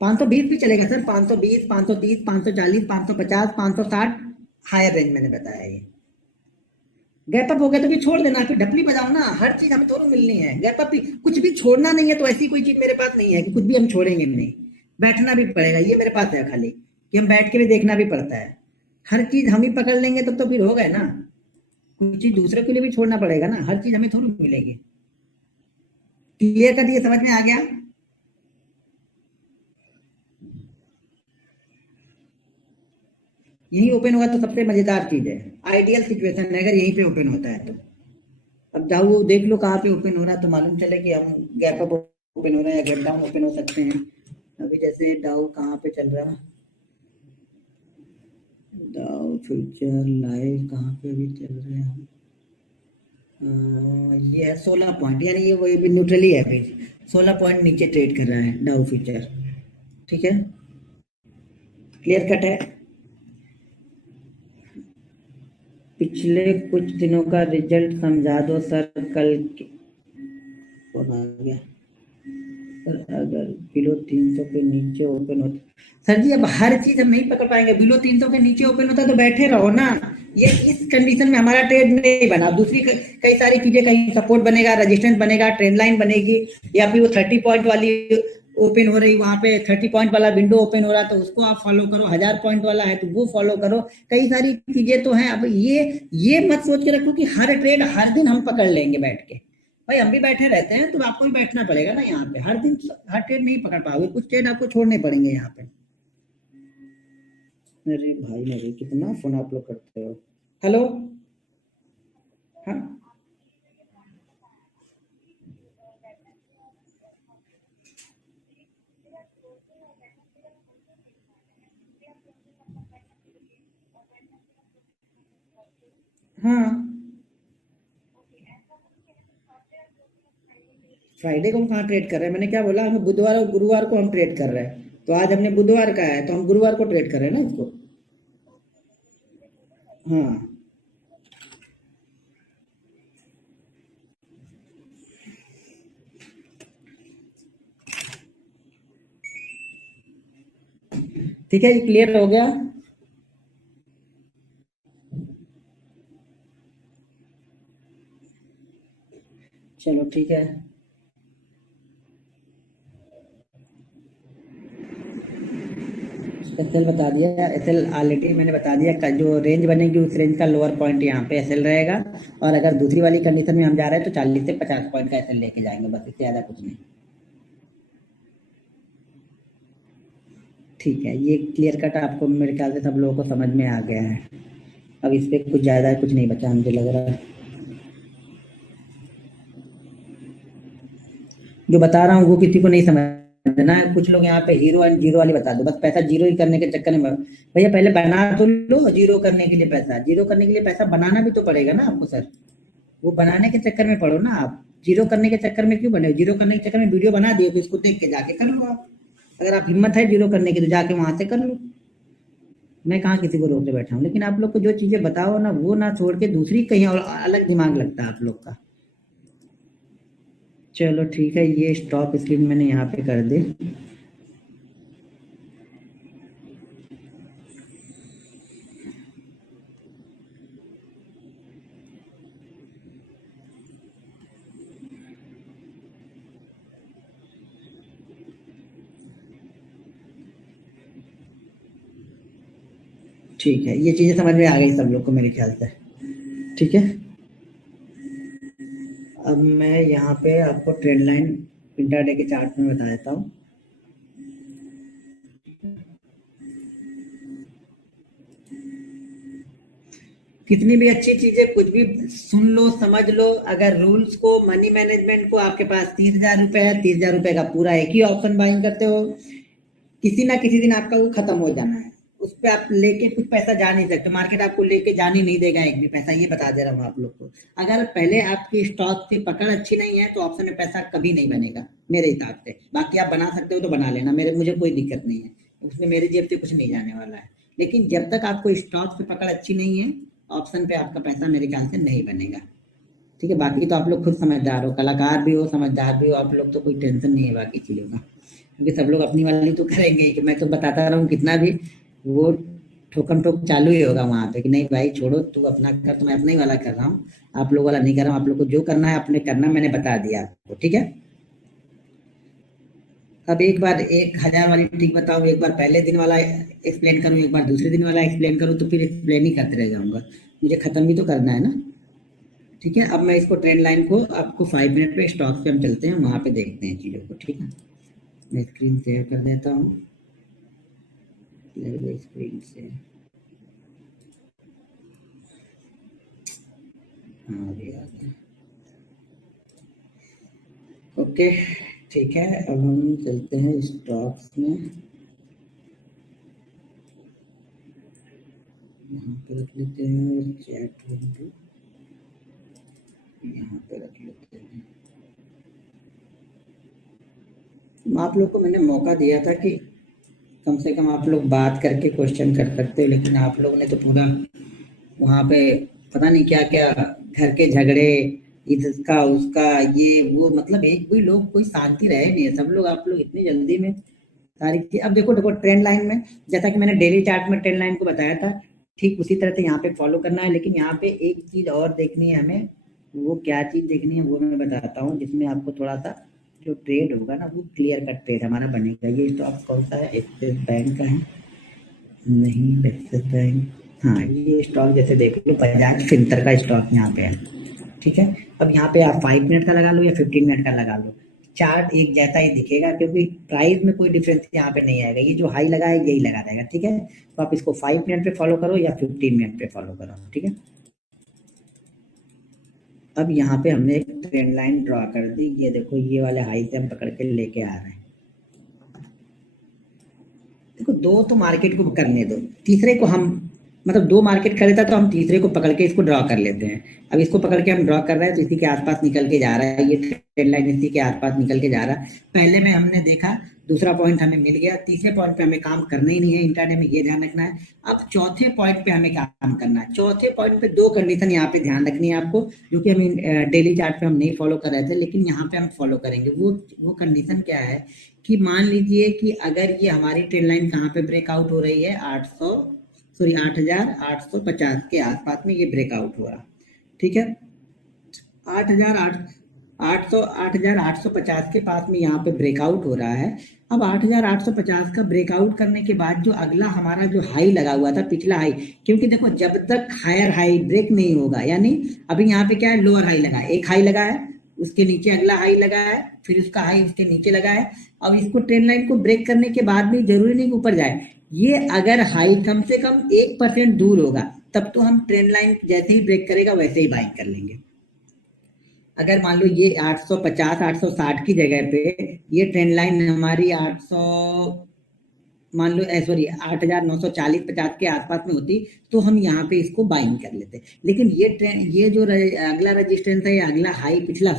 520 भी चलेगा सर, 520 530 540 550 560 हायर रेंज मैंने बताया ये। गैप अप हो गया तो फिर छोड़ देना, फिर ढपली बजाओ ना। हर चीज हमें दोनों मिलनी है। गैप अप भी कुछ भी छोड़ना नहीं है, तो ऐसी कोई चीज मेरे पास नहीं है कि कुछ भी हम छोड़ेंगे नहीं। बैठना भी पड़ेगा, ये मेरे पास है खाली कि हम बैठ के भी देखना भी पड़ता है। हर चीज हम ही पकड़ लेंगे तब तो फिर हो गए ना। कुछ चीज दूसरे के लिए भी छोड़ना पड़ेगा ना, हर चीज हमें थोड़ी मिलेगी। क्लियर कर दिए, समझ में आ गया? यही ओपन होगा तो सबसे मजेदार चीज है, आइडियल सिचुएशन है अगर यहीं पे ओपन होता है तो। अब जाओ देख लो कहाँ पे ओपन हो रहा है, तो मालूम चले कि हम गैप अप ओपन हो रहा है या गैप डाउन ओपन हो सकते हैं। अभी जैसे डाउ कहाँ पे चल रहा है, डाउ फ्यूचर लाइव कहाँ पे भी चल रहे हैं। ये है 16 पॉइंट, यानी ये वही भी न्यूट्रल ही है अभी। 16 पॉइंट नीचे ट्रेड कर रहा है डाउ फ्यूचर, ठीक है। क्लियर कट है। पिछले कुछ दिनों का रिजल्ट समझा दो सर, कल कौन आ गया? सर अगर बिलो 300 के नीचे ओपन होता, सर जी अब हर चीज हम नहीं पकड़ पाएंगे। बिलो 300 के नीचे ओपन होता तो बैठे रहो ना। ये इस कंडीशन में हमारा ट्रेड नहीं बना। दूसरी कई सारी चीजें, कहीं सपोर्ट बनेगा, रेजिस्टेंस बनेगा, ट्रेंड लाइन बनेगी, या फिर वो 30 पॉइंट वाली ओपन हो रही, वहां पे 30 पॉइंट वाला विंडो ओपन हो रहा तो उसको आप फॉलो करो, 1000 पॉइंट वाला है तो वो फॉलो करो। कई सारी चीजें तो हैं। अब ये मत सोच के रखो कि हर ट्रेड हर दिन हम पकड़ लेंगे बैठ के। भाई हम भी बैठे रहते हैं तो आपको भी बैठना पड़ेगा ना यहाँ पे। हर दिन हर ट्रेड नहीं पकड़ पाओगे, कुछ ट्रेड आपको छोड़ने पड़ेंगे यहाँ पे। अरे भाई मेरे कितना फोन आप लोग करते हो। हेलो। हाँ हाँ, फ्राइडे को हम कहाँ ट्रेड कर रहे हैं? मैंने क्या बोला? हमें बुधवार और गुरुवार को हम ट्रेड कर रहे हैं, तो आज हमने बुधवार का है तो हम गुरुवार को ट्रेड कर रहे हैं ना इसको। हाँ ठीक है, ये क्लियर हो गया। चलो ठीक है। एसएल बता दिया, एसएल ऑलरेडी मैंने बता दिया। जो रेंज बनेगी उस रेंज का लोअर पॉइंट यहाँ पे एसएल रहेगा। और अगर दूसरी वाली कंडीशन में हम जा रहे हैं तो 40 से 50 पॉइंट का एसएल लेके जाएंगे, बस इससे ज्यादा कुछ नहीं। ठीक है, ये क्लियर कट आपको मेरे ख्याल से सब लोगों को समझ में आ गया है। अब इस पे कुछ ज्यादा कुछ नहीं बचा मुझे लग रहा है। जो बता रहा हूँ वो किसी को नहीं समझना है। कुछ लोग यहाँ पे हीरो एंड जीरो वाली बता दो, बस पैसा जीरो ही करने के चक्कर में। भैया पहले बना तो लो, जीरो करने के लिए पैसा, जीरो करने के लिए पैसा बनाना भी तो पड़ेगा ना आपको सर। वो बनाने के चक्कर में पड़ो ना आप। जीरो करने के चक्कर में क्यों बने? जीरो करने के चक्कर में वीडियो बना दिए तो इसको देख के जाके कर लो आप। अगर आप हिम्मत है जीरो करने की तो जाके वहां से कर लो। मैं कहाँ किसी को रोक के बैठा हूँ, लेकिन आप लोग को जो चीजें बताओ ना वो ना छोड़ के दूसरी कहीं और अलग दिमाग लगता है आप लोग का। चलो ठीक है, ये स्टॉप स्क्रीन मैंने यहाँ पे कर दी। ठीक है, ये चीजें समझ में आ गई सब लोग को मेरे ख्याल से। ठीक है, अब मैं यहाँ पे आपको ट्रेंड लाइन इंटरडे के चार्ट में बता देता हूँ। कितनी भी अच्छी चीजें कुछ भी सुन लो समझ लो, अगर रूल्स को, मनी मैनेजमेंट को, आपके पास 30,000 रुपए है, 30,000 रुपए का पूरा एक ही ऑप्शन बाइंग करते हो, किसी ना किसी दिन आपका वो खत्म हो जाना है। उस पर आप लेके कुछ पैसा जा नहीं सकते, मार्केट आपको लेके जाने नहीं देगा एक भी पैसा, ये बता दे रहा हूँ आप लोग को। अगर पहले आपकी स्टॉक से पकड़ अच्छी नहीं है तो ऑप्शन में पैसा कभी नहीं बनेगा मेरे हिसाब से। बाकी आप बना सकते हो तो बना लेना, मेरे मुझे कोई दिक्कत नहीं है, उसमें मेरी जेब से कुछ नहीं जाने वाला है। लेकिन जब तक आपको स्टॉक से पकड़ अच्छी नहीं है, ऑप्शन पे आपका पैसा मेरे ख्याल से नहीं बनेगा। ठीक है, बाकी तो आप लोग खुद समझदार हो, कलाकार भी हो, समझदार भी हो आप लोग, तो कोई टेंशन नहीं है बाकी चीज़ों का। क्योंकि सब लोग अपनी वाली तो करेंगे कि मैं तो बताता रहूँ कितना भी, वो ठोकम ठोक चालू ही होगा वहां पे कि नहीं भाई छोड़ो तू अपना कर, तो मैं अपना ही वाला कर रहा हूँ, आप लोग वाला नहीं कर रहा हूँ। आप लोग को जो करना है अपने करना, मैंने बता दिया आपको। ठीक है, अब एक बार 1,000 वाली ट्रिक बताऊँ, एक बार पहले दिन वाला एक्सप्लेन करूँ, एक बार दूसरे दिन वाला एक्सप्लेन करूँ, तो फिर एक्सप्लेन ही करते रह जाऊंगा, मुझे खत्म भी तो करना है ना। ठीक है, अब मैं इसको ट्रेंड लाइन को आपको 5 मिनट पे स्टॉक पे हम चलते हैं, वहां पे देखते हैं चीज़ों को। ठीक है, मैं स्क्रीन शेयर कर देता हूँ, स्क्रीन से। हाँ अभी आ गया। ओके ठीक है, अब हम चलते हैं स्टॉक्स में। यहाँ पे रख लेते हैं चैट विंडो, यहाँ पे रख लेते हैं। आप लोग को मैंने मौका दिया था कि कम से कम आप लोग बात करके क्वेश्चन कर सकते हो, लेकिन आप लोगों ने तो पूरा वहाँ पे पता नहीं क्या क्या घर के झगड़े, इसका उसका ये वो, मतलब एक भी लोग कोई शांति रहे नहीं है, सब लोग आप लोग इतनी जल्दी में सारी चीज। अब देखो देखो ट्रेंड लाइन में, जैसा कि मैंने डेली चार्ट में ट्रेंड लाइन को बताया था, ठीक उसी तरह से यहाँ पे फॉलो करना है। लेकिन यहाँ पे एक चीज और देखनी है हमें, वो क्या चीज देखनी है वो मैं बताता हूँ, जिसमें आपको थोड़ा सा जो ट्रेड होगा ना वो क्लियर कट ट्रेड हमारा बनेगा। ये स्टॉक कौन सा है, एक्सिस बैंक का है, नहीं एक्सिस बैंक, हाँ ये स्टॉक जैसे देख लो बजाज फिंसर का स्टॉक यहाँ पे है, ठीक है। अब यहाँ पे आप 5 मिनट का लगा लो या 15 मिनट का लगा लो, चार्ट एक जैसा ही दिखेगा, क्योंकि प्राइस में कोई डिफरेंस यहाँ पे नहीं आएगा, ये जो हाई लगा है यही लगा रहेगा, ठीक है। तो आप इसको 5 मिनट पे फॉलो करो या 15 मिनट पे फॉलो करो, ठीक है। अब यहाँ पे हमने एक ट्रेंड लाइन ड्रॉ कर दी, ये देखो ये वाले हाई से हम पकड़ के लेके आ रहे हैं। देखो दो तो मार्केट को करने दो, तीसरे को हम, मतलब दो मार्केट कर लेता तो हम तीसरे को पकड़ के इसको ड्रॉ कर लेते हैं। अब इसको पकड़ के हम ड्रॉ कर रहे हैं तो इसी के आसपास निकल के जा रहा है, ये ट्रेंड लाइन इसी के आसपास निकल के जा रहा है। पहले में हमने देखा दूसरा पॉइंट हमें मिल गया, तीसरे पॉइंट पे हमें काम करना ही नहीं है इंट्राडे में, ये ध्यान रखना है। अब चौथे पॉइंट पे हमें काम करना है। चौथे पॉइंट पे दो कंडीशन यहाँ पे ध्यान रखनी है आपको, जो कि हम डेली चार्ट पे हम नहीं फॉलो कर रहे थे, लेकिन यहाँ पे हम फॉलो करेंगे। वो कंडीशन क्या है कि मान लीजिए कि अगर ये हमारी ट्रेंड लाइन कहाँ पे ब्रेकआउट हो रही है, 8,850 के आसपास में ये ब्रेकआउट हो रहा, ठीक है। 8,850 के पास में यहाँ पे ब्रेकआउट हो रहा है। अब 8,850 का ब्रेकआउट करने के बाद जो अगला हमारा जो हाई लगा हुआ था, पिछला हाई, क्योंकि देखो जब तक हायर हाई ब्रेक नहीं होगा, यानी अभी यहाँ पे क्या है, लोअर हाई लगा है, एक हाई लगा है, उसके नीचे अगला हाई लगा है, फिर उसका हाई उसके नीचे लगा है। अब इसको ट्रेंड लाइन को ब्रेक करने के बाद भी जरूरी नहीं कि ऊपर जाए, ये अगर हाई कम से कम 1% दूर होगा, तब तो हम ट्रेंड लाइन जैसे ही ब्रेक करेगा वैसे ही बाइंग कर लेंगे। अगर मान लो ये 850 860 की जगह पे ये ट्रेंड लाइन हमारी 800, मान लो सॉरी 8,940 50 के आसपास में होती, तो हम यहाँ पे इसको बाइंग कर लेते। लेकिन ये ट्रेंड, ये जो अगला रजिस्टेंस है या अगला हाई, पिछला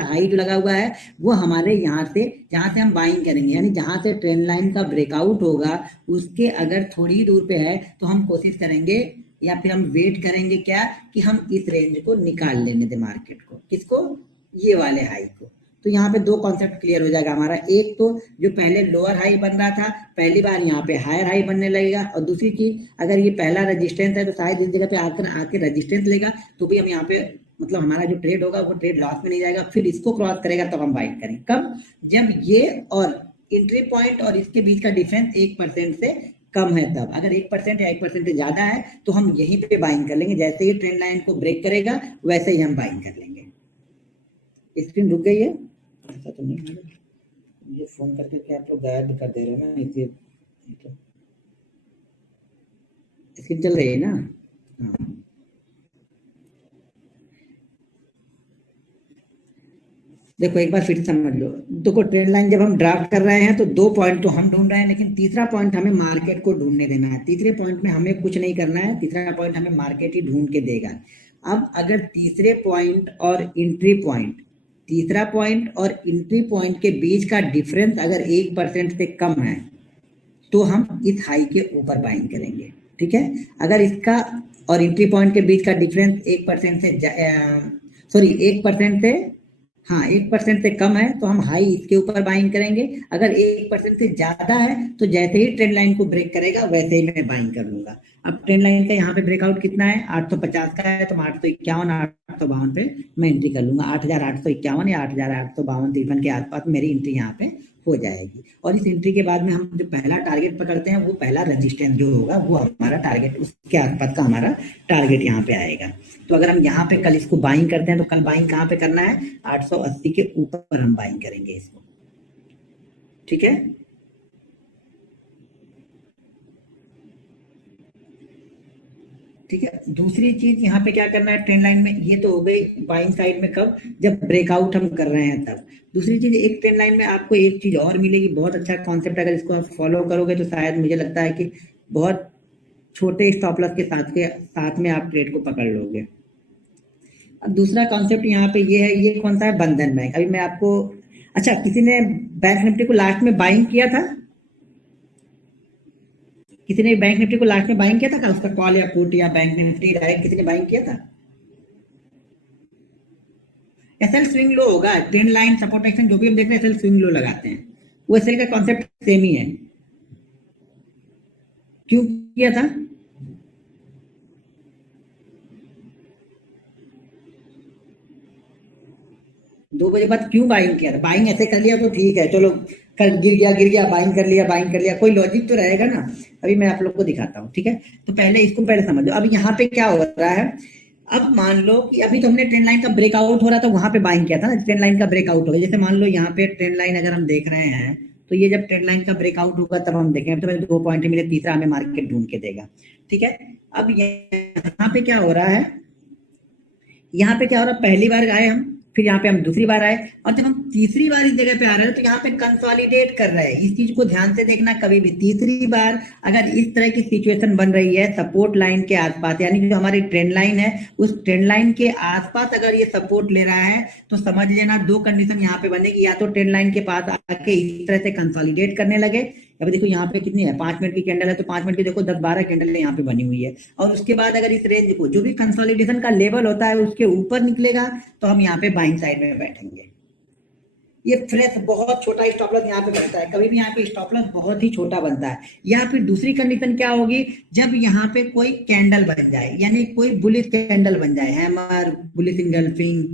हाई जो लगा हुआ है, वो हमारे यहाँ से जहाँ से हम बाइंग करेंगे, यानी जहाँ से ट्रेंड लाइन का ब्रेकआउट होगा उसके अगर थोड़ी दूर पे है, तो हम कोशिश करेंगे या फिर हम वेट करेंगे क्या, कि हम इस रेंज को निकाल लेने दें मार्केट को, किसको, ये वाले हाई को। तो यहाँ पे दो कॉन्सेप्ट क्लियर हो जाएगा हमारा, एक तो जो पहले लोअर हाई बन रहा था, पहली बार यहाँ पे हायर हाई बनने लगेगा, और दूसरी चीज अगर ये पहला रजिस्टेंस है तो शायद इस जगह पे आके रजिस्टेंस लेगा, तो भी हम यहाँ पे मतलब हमारा जो ट्रेड होगा वो ट्रेड लॉस में नहीं जाएगा, फिर इसको क्रॉस करेगा तब हम बाइंग करेंगे। कब, जब ये और एंट्री पॉइंट और इसके बीच का डिफरेंस 1% से कम है, तब अगर 1% या 1% से ज्यादा है तो हम यहीं पे बाइंग कर लेंगे, जैसे ही ट्रेंड लाइन को ब्रेक करेगा वैसे ही हम बाइंग कर लेंगे। स्क्रीन रुक गई है, ऐसा तो नहीं है, मुझे फोन करके क्या आप लोग गायब कर दे रहे हो ना, इसलिए स्क्रीन चल रही है ना। हाँ देखो एक बार फिर समझ लो, देखो ट्रेंड लाइन जब हम ड्राफ्ट कर रहे हैं तो दो पॉइंट तो हम ढूंढ रहे हैं, लेकिन तीसरा पॉइंट हमें मार्केट को ढूंढने देना है। तीसरे पॉइंट में हमें कुछ नहीं करना है, तीसरा पॉइंट हमें मार्केट ही ढूंढ के देगा। अब अगर तीसरे पॉइंट और एंट्री पॉइंट, तीसरा पॉइंट और एंट्री पॉइंट के बीच का डिफरेंस अगर 1% से कम है, तो हम इस हाई के ऊपर बाइंग करेंगे, ठीक है। अगर इसका और एंट्री पॉइंट के बीच का डिफरेंस 1% से सॉरी 1% से, हाँ 1% से कम है तो हम हाई इसके ऊपर बाइंग करेंगे। अगर 1% से ज्यादा है तो जैसे ही ट्रेंड लाइन को ब्रेक करेगा वैसे ही मैं बाइंग कर लूंगा। अब ट्रेंड लाइन का यहाँ पे ब्रेकआउट कितना है, 850 का है, तो 851 852 पे मैं एंट्री कर लूंगा। 8,851 या 8,852 53 के आसपास मेरी एंट्री यहाँ पे हो जाएगी। और इस एंट्री के बाद में हम जो पहला टारगेट पकड़ते हैं, वो पहला रजिस्टेंस जो होगा वो हमारा टारगेट, उसके आसपास का हमारा टारगेट यहाँ पे आएगा। तो अगर हम यहाँ पे कल इसको बाइंग करते हैं तो कल बाइंग कहाँ पे करना है, 880 के ऊपर हम बाइंग करेंगे इसको, ठीक है। ठीक है, दूसरी चीज यहाँ पे क्या करना है ट्रेंड लाइन में, ये तो हो गई बाइंग साइड में, कब, जब ब्रेकआउट हम कर रहे हैं तब। दूसरी चीज, एक ट्रेंड लाइन में आपको एक चीज और मिलेगी, बहुत अच्छा कॉन्सेप्ट, अगर इसको आप फॉलो करोगे तो शायद मुझे लगता है कि बहुत छोटे स्टॉप लॉस के साथ में आप ट्रेड को पकड़ लोगे। अब दूसरा कॉन्सेप्ट यहाँ पे ये है, ये कौन सा है, बंधन बैंक। अभी मैं आपको, अच्छा किसी ने बैंक निफ्टी को लास्ट में बाइंग किया था, किसी ने बैंक निफ्टी को लास्ट में बाइंग किया था क्या, उसका कॉल या पुट या बैंक निफ्टी डायरेक्ट किसी ने बाइंग किया था। एसएल स्विंग लो होगा, ट्रेंड लाइन सपोर्ट एक्शन जो भी हम देख रहे हैं एसएल स्विंग लो लगाते हैं, वो एसएल का कॉन्सेप्ट सेम ही है। क्यों किया था? 2 बजे बाद क्यों बाइंग किया था? बाइंग ऐसे कर लिया तो ठीक है, चलो कर गिर गया बाइंग कर लिया, बाइंग कर लिया, कोई लॉजिक तो रहेगा ना। अभी मैं आप लोग को दिखाता हूँ, ठीक है। तो पहले इसको पहले समझ लो। अब यहाँ पे क्या हो रहा है, अब मान लो कि अभी तो हमने ट्रेंड लाइन का ब्रेकआउट हो रहा था, वहां पे बाइंग किया था ना, ट्रेंड लाइन का ब्रेकआउट हो गया। जैसे मान लो यहाँ पे ट्रेंड लाइन अगर हम देख रहे हैं, तो ये जब ट्रेंड लाइन का ब्रेकआउट होगा तब हम देखेंगे। तो मेरे 2 पॉइंट मिले, तीसरा हमें मार्केट ढूंढ के देगा, ठीक है। अब यहाँ पे क्या हो रहा है, यहाँ पे क्या हो रहा है, पहली बार आए हम, फिर यहाँ पे हम दूसरी बार आए, और जब हम तीसरी बार इस जगह पे आ रहे हैं तो यहाँ पे कंसोलिडेट कर रहे हैं। इस चीज को ध्यान से देखना, कभी भी तीसरी बार अगर इस तरह की सिचुएशन बन रही है सपोर्ट लाइन के आसपास, यानी जो हमारी ट्रेंड लाइन है उस ट्रेंड लाइन के आसपास अगर ये सपोर्ट ले रहा है, तो समझ लेना 2 कंडीशन यहाँ पे बनेगी। या तो ट्रेंड लाइन के पास आके इस तरह से कंसोलिडेट करने लगे, अब देखो यहाँ पे कितनी है, 5 मिनट की कैंडल है, तो 5 मिनट की देखो 10-12 कैंडल यहाँ पे बनी हुई है। और उसके बाद अगर इस रेंज को, जो भी कंसोलिडेशन का लेवल होता है उसके ऊपर निकलेगा, तो हम यहाँ पे बाइंग साइड में बैठेंगे। ये फ्रेश बहुत छोटा स्टॉप लॉस यहाँ पे बनता है, कभी भी यहाँ पे स्टॉप लॉस बहुत ही छोटा बनता है। या फिर दूसरी कंडीशन क्या होगी, जब यहाँ पे कोई कैंडल बन जाए, यानी कोई बुलिश कैंडल बन जाए, hammer, bullish engulfing,